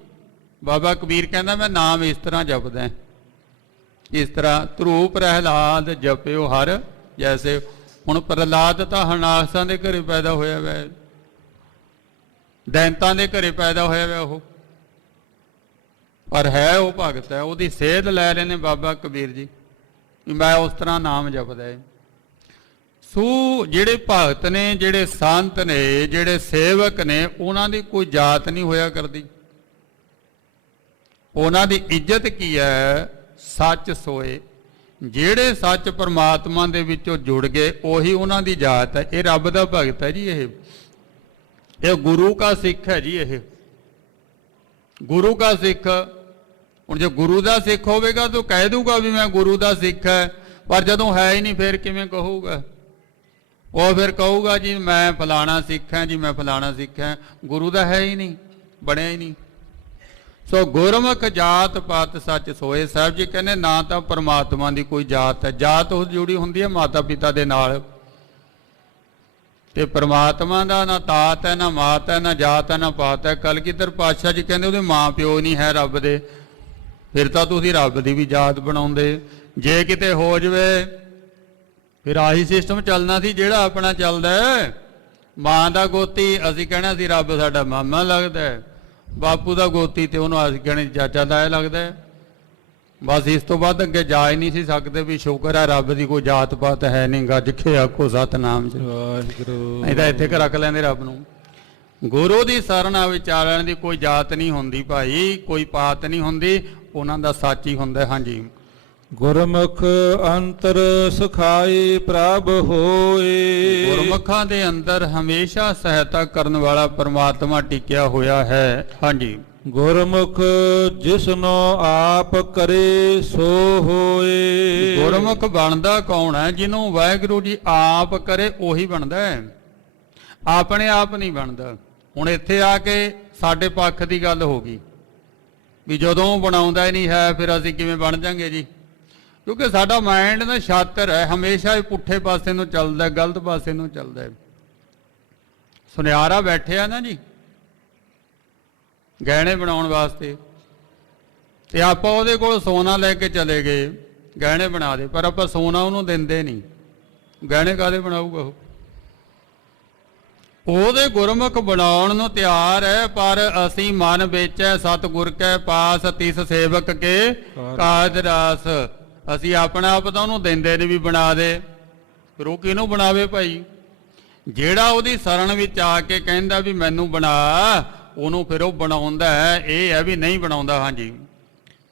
ਬਾਬਾ ਕਬੀਰ ਕਹਿੰਦਾ ਮੈਂ ਨਾਮ ਇਸ ਤਰ੍ਹਾਂ ਜਪਦਾ, ਇਸ ਤਰ੍ਹਾਂ। ਧਰੂ ਪ੍ਰਹਿਲਾਦ ਜਪਿਓ ਹਰ ਜੈਸੇ। ਹੁਣ ਪ੍ਰਹਿਲਾਦ ਤਾਂ ਹਰਨਾਕਸ਼ਾਂ ਦੇ ਘਰੇ ਪੈਦਾ ਹੋਇਆ ਵੈ, ਦੈਂਤਾਂ ਦੇ ਘਰੇ ਪੈਦਾ ਹੋਇਆ ਵੈ ਉਹ, ਪਰ ਹੈ ਉਹ ਭਗਤ ਹੈ। ਉਹਦੀ ਸੇਧ ਲੈ ਰਹੇ ਨੇ ਬਾਬਾ ਕਬੀਰ ਜੀ। ਵੀ ਮੈਂ ਉਸ ਤਰ੍ਹਾਂ ਨਾਮ ਜਪਦਾ ਹੈ। ਸੋ ਜਿਹੜੇ ਭਗਤ ਨੇ, ਜਿਹੜੇ ਸੰਤ ਨੇ, ਜਿਹੜੇ ਸੇਵਕ ਨੇ, ਉਹਨਾਂ ਦੀ ਕੋਈ ਜਾਤ ਨਹੀਂ ਹੋਇਆ ਕਰਦੀ। ਉਹਨਾਂ ਦੀ ਇੱਜ਼ਤ ਕੀ ਹੈ? ਸੱਚ ਸੋਏ। ਜਿਹੜੇ ਸੱਚ ਪਰਮਾਤਮਾ ਦੇ ਵਿੱਚੋਂ ਜੁੜ ਗਏ ਉਹੀ ਉਹਨਾਂ ਦੀ ਜਾਤ ਹੈ। ਇਹ ਰੱਬ ਦਾ ਭਗਤ ਹੈ ਜੀ। ਇਹ ਗੁਰੂ ਕਾ ਸਿੱਖ ਹੈ ਜੀ। ਇਹ ਗੁਰੂ ਕਾ ਸਿੱਖ। ਹੁਣ ਜੇ ਗੁਰੂ ਦਾ ਸਿੱਖ ਹੋਵੇਗਾ ਤਾਂ ਕਹਿ ਦੂਗਾ ਵੀ ਮੈਂ ਗੁਰੂ ਦਾ ਸਿੱਖ ਹੈ, ਪਰ ਜਦੋਂ ਹੈ ਹੀ ਨਹੀਂ ਫਿਰ ਕਿਵੇਂ ਕਹੂਗਾ? ਉਹ ਫਿਰ ਕਹੂਗਾ ਜੀ ਮੈਂ ਫਲਾਣਾ ਸਿੱਖ ਹਾਂ ਜੀ, ਮੈਂ ਫਲਾਣਾ ਸਿੱਖ ਹਾਂ। ਗੁਰੂ ਦਾ ਹੈ ਹੀ ਨਹੀਂ, ਬਣਿਆ ਹੀ ਨਹੀਂ। ਸੋ ਗੁਰਮੁਖ ਜਾਤ ਪਾਤ ਸੱਚ ਸੋਏ। ਸਾਹਿਬ ਜੀ ਕਹਿੰਦੇ ਨਾ ਤਾਂ ਪਰਮਾਤਮਾ ਦੀ ਕੋਈ ਜਾਤ ਹੈ। ਜਾਤ ਉਹ ਜੁੜੀ ਹੁੰਦੀ ਹੈ ਮਾਤਾ ਪਿਤਾ ਦੇ ਨਾਲ, ਤੇ ਪਰਮਾਤਮਾ ਦਾ ਨਾ ਤਾਤ ਹੈ, ਨਾ ਮਾਤ ਹੈ, ਨਾ ਜਾਤ ਹੈ, ਨਾ ਪਾਤ ਹੈ। ਕਲਗੀਧਰ ਪਾਤਸ਼ਾਹ ਜੀ ਕਹਿੰਦੇ ਉਹਦੇ ਮਾਂ ਪਿਓ ਨਹੀਂ ਹੈ ਰੱਬ ਦੇ, ਫਿਰ ਤਾਂ ਤੁਸੀਂ ਰੱਬ ਦੀ ਵੀ ਜਾਤ ਬਣਾਉਂਦੇ। ਜੇ ਕਿਤੇ ਹੋ ਜਵੇ ਫਿਰ ਆਹੀ ਸਿਸਟਮ ਚੱਲਣਾ ਸੀ ਜਿਹੜਾ ਆਪਣਾ ਚੱਲਦਾ ਹੈ। ਮਾਂ ਦਾ ਗੋਤੀ ਅਸੀਂ ਕਹਿਣਾ ਸੀ ਰੱਬ ਸਾਡਾ ਮਾਮਾ ਲੱਗਦਾ ਹੈ, ਬਾਪੂ ਦਾ ਗੋਤੀ ਤੇ ਉਹਨੂੰ ਅਸੀਂ ਕਹਿਣੇ ਚਾਚਾ ਤਾਇਆ ਲੱਗਦਾ ਹੈ। ਬਸ ਇਸ ਤੋਂ ਬਾਅਦ ਅੱਗੇ ਜਾ ਹੀ ਨਹੀਂ ਸੀ ਸਕਦੇ। ਵੀ ਸ਼ੁਕਰ ਹੈ ਰੱਬ ਦੀ ਕੋਈ ਜਾਤ ਪਾਤ ਹੈ ਨਹੀਂ। ਗੱਜ ਕੇ ਆਖੋ ਸਤਿਨਾਮ ਜੀ ਵਾਹਿਗੁਰੂ। ਨਹੀਂ ਤਾਂ ਇੱਥੇ ਰੱਖ ਲੈਂਦੇ ਰੱਬ ਨੂੰ। ਗੁਰੂ ਦੀ ਸਰਣ ਵਿਚਾਰਨ ਦੀ ਕੋਈ ਜਾਤ ਨਹੀਂ ਹੁੰਦੀ ਭਾਈ, ਕੋਈ ਪਾਤ ਨਹੀਂ ਹੁੰਦੀ, ਉਹਨਾਂ ਦਾ ਸੱਚ ਹੀ ਹੁੰਦਾ। ਹਾਂਜੀ। ਗੁਰਮੁਖ ਅੰਤਰ ਸੁਖਾਈ ਪ੍ਰਭ ਹੋਏ। ਗੁਰਮੁਖਾਂ ਦੇ ਅੰਦਰ ਹਮੇਸ਼ਾ ਸਹਾਇਤਾ ਕਰਨ ਵਾਲਾ ਪਰਮਾਤਮਾ ਟਿਕਿਆ ਹੋਇਆ ਹੈ। ਹਾਂਜੀ। ਗੁਰਮੁਖ ਜਿਸਨੋ ਆਪ ਕਰੇ ਸੋ ਹੋਏ। ਗੁਰਮੁਖ ਬਣਦਾ ਕੌਣ ਹੈ? ਜਿਹਨੂੰ ਵਾਹਿਗੁਰੂ ਜੀ ਆਪ ਕਰੇ ਉਹੀ ਬਣਦਾ ਹੈ, ਆਪਣੇ ਆਪ ਨਹੀਂ ਬਣਦਾ। ਹੁਣ ਇੱਥੇ ਆ ਕੇ ਸਾਡੇ ਪੱਖ ਦੀ ਗੱਲ ਹੋ ਗਈ ਵੀ ਜਦੋਂ ਬਣਾਉਂਦਾ ਹੀ ਨਹੀਂ ਹੈ ਫਿਰ ਅਸੀਂ ਕਿਵੇਂ ਬਣ ਜਾਂਗੇ ਜੀ? ਕਿਉਂਕਿ ਸਾਡਾ ਮਾਈਂਡ ਨਾ ਛਾਤਰ ਹੈ, ਹਮੇਸ਼ਾ ਹੀ ਪੁੱਠੇ ਪਾਸੇ ਨੂੰ ਚੱਲਦਾ, ਗਲਤ ਪਾਸੇ ਨੂੰ ਚੱਲਦਾ। ਸੁਨਿਆਰਾ ਬੈਠਿਆ ਨਾ ਜੀ ਗਹਿਣੇ ਬਣਾਉਣ ਵਾਸਤੇ, ਤੇ ਆਪਾਂ ਉਹਦੇ ਕੋਲ ਸੋਨਾ ਲੈ ਕੇ ਚਲੇ ਗਏ ਗਹਿਣੇ ਬਣਾ ਦੇ, ਪਰ ਆਪਾਂ ਸੋਨਾ ਉਹਨੂੰ ਦਿੰਦੇ ਨਹੀਂ। ਗਹਿਣੇ ਕਾਹਦੇ ਬਣਾਊਗਾ ਉਹ? ਉਹਦੇ ਗੁਰਮੁਖ ਬਣਾਉਣ ਨੂੰ ਤਿਆਰ ਹੈ, ਪਰ ਅਸੀਂ ਮਨ ਵਿੱਚ ਸਤਿਗੁਰ ਕੈ ਪਾਸ ਤਿਸ ਸੇਵਕ ਕੇ ਕਾਜ ਰਾਸ। ਅਸੀਂ ਆਪਣਾ ਆਪ ਤਾਂ ਉਹਨੂੰ ਦਿੰਦੇ ਨੇ ਵੀ ਬਣਾ ਦੇ, ਫਿਰ ਉਹ ਕਿਹਨੂੰ ਬਣਾਵੇ ਭਾਈ? ਜਿਹੜਾ ਉਹਦੀ ਸਰਣ ਵਿੱਚ ਆ ਕੇ ਕਹਿੰਦਾ ਵੀ ਮੈਨੂੰ ਬਣਾ, ਉਹਨੂੰ ਫਿਰ ਉਹ ਬਣਾਉਂਦਾ ਹੈ। ਇਹ ਹੈ ਵੀ ਨਹੀਂ ਬਣਾਉਂਦਾ। ਹਾਂਜੀ।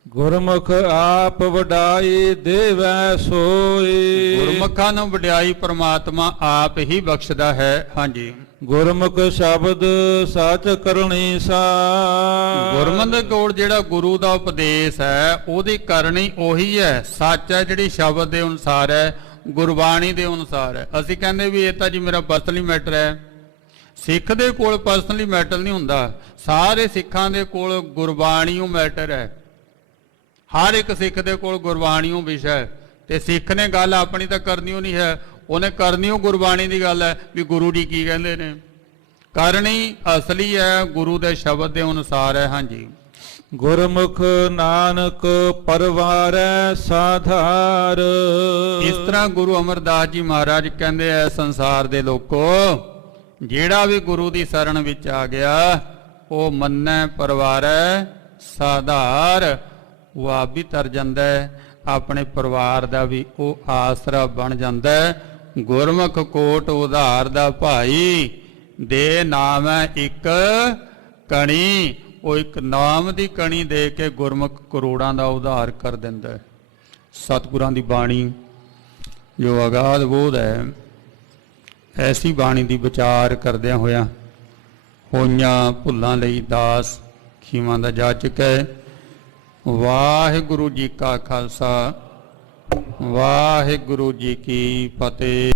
ਗੁਰਮੁਖ ਆਪ ਵਡਾਈ ਦੇਵੈ ਸੋਈ। ਗੁਰਮੁਖਾਂ ਨੂੰ ਵਡਿਆਈ ਪਰਮਾਤਮਾ ਆਪ ਹੀ ਬਖਸ਼ਦਾ ਹੈ। ਹਾਂਜੀ। ਗੁਰਮੁਖ ਸ਼ਬਦ ਸੱਚ ਕਰਨੀ ਸਾ। ਗੁਰਮੁਖ ਦੇ ਕੋਲ ਜਿਹੜਾ ਗੁਰੂ ਦਾ ਉਪਦੇਸ਼ ਹੈ ਉਹਦੀ ਕਰਨੀ ਉਹੀ ਹੈ, ਸੱਚ ਹੈ, ਜਿਹੜੀ ਸ਼ਬਦ ਦੇ ਅਨੁਸਾਰ ਹੈ, ਗੁਰਬਾਣੀ ਦੇ ਅਨੁਸਾਰ ਹੈ। ਅਸੀਂ ਕਹਿੰਦੇ ਵੀ ਇਹ ਤਾਂ ਜੀ ਮੇਰਾ ਪਰਸਨਲੀ ਮੈਟਰ ਹੈ। ਸਿੱਖ ਦੇ ਕੋਲ ਪਰਸਨਲੀ ਮੈਟਰ ਨਹੀਂ ਹੁੰਦਾ, ਸਾਰੇ ਸਿੱਖਾਂ ਦੇ ਕੋਲ ਗੁਰਬਾਣੀਓ ਮੈਟਰ ਹੈ। ਹਰ ਇੱਕ ਸਿੱਖ ਦੇ ਕੋਲ ਗੁਰਬਾਣੀਓ ਵਿਸ਼ਾ ਹੈ, ਤੇ ਸਿੱਖ ਨੇ ਗੱਲ ਆਪਣੀ ਤਾਂ ਕਰਨੀਓ ਨਹੀਂ ਹੈ, ਉਹਨੇ ਕਰਨੀਓ ਗੁਰਬਾਣੀ ਦੀ ਗੱਲ ਹੈ ਵੀ ਗੁਰੂ ਜੀ ਕੀ ਕਹਿੰਦੇ ਨੇ। ਕਰਨੀ ਅਸਲੀ ਹੈ ਗੁਰੂ ਦੇ ਸ਼ਬਦ ਦੇ ਅਨੁਸਾਰ ਹੈ। ਹਾਂਜੀ। ਗੁਰਮੁਖ ਨਾਨਕ ਪਰਵਾਰੈ ਸਾਧਾਰ। ਇਸ ਤਰ੍ਹਾਂ ਗੁਰੂ ਅਮਰਦਾਸ ਜੀ ਮਹਾਰਾਜ ਕਹਿੰਦੇ ਐ, ਸੰਸਾਰ ਦੇ ਲੋਕੋ ਜਿਹੜਾ ਵੀ ਗੁਰੂ ਦੀ ਸਰਣ ਵਿੱਚ ਆ ਗਿਆ ਉਹ ਮੰਨੈ ਪਰਵਾਰੈ ਸਾਧਾਰ। ਉਹ ਆਪ ਵੀ ਤਰ ਜਾਂਦਾ ਹੈ, ਆਪਣੇ ਪਰਿਵਾਰ ਦਾ ਵੀ ਉਹ ਆਸਰਾ ਬਣ ਜਾਂਦਾ ਹੈ। ਗੁਰਮੁਖ ਕੋਟ ਉਧਾਰ ਦਾ ਭਾਈ, ਦੇ ਨਾਮ ਹੈ ਇੱਕ ਕਣੀ। ਉਹ ਇੱਕ ਨਾਮ ਦੀ ਕਣੀ ਦੇ ਕੇ ਗੁਰਮੁਖ ਕਰੋੜਾਂ ਦਾ ਉਧਾਰ ਕਰ ਦਿੰਦਾ ਹੈ। ਸਤਿਗੁਰਾਂ ਦੀ ਬਾਣੀ ਜੋ ਅਗਾਧ ਬੋਧ ਹੈ, ਐਸੀ ਬਾਣੀ ਦੀ ਵਿਚਾਰ ਕਰਦਿਆਂ ਹੋਇਆਂ ਹੋਈਆਂ ਭੁੱਲਾਂ ਲਈ ਦਾਸ ਖੀਵਾਂ ਦਾ ਜਾ ਚੁੱਕਾ। ਵਾਹਿਗੁਰੂ ਜੀ ਕਾ ਖਾਲਸਾ, ਵਾਹਿਗੁਰੂ ਜੀ ਕੀ ਫਤਿਹ।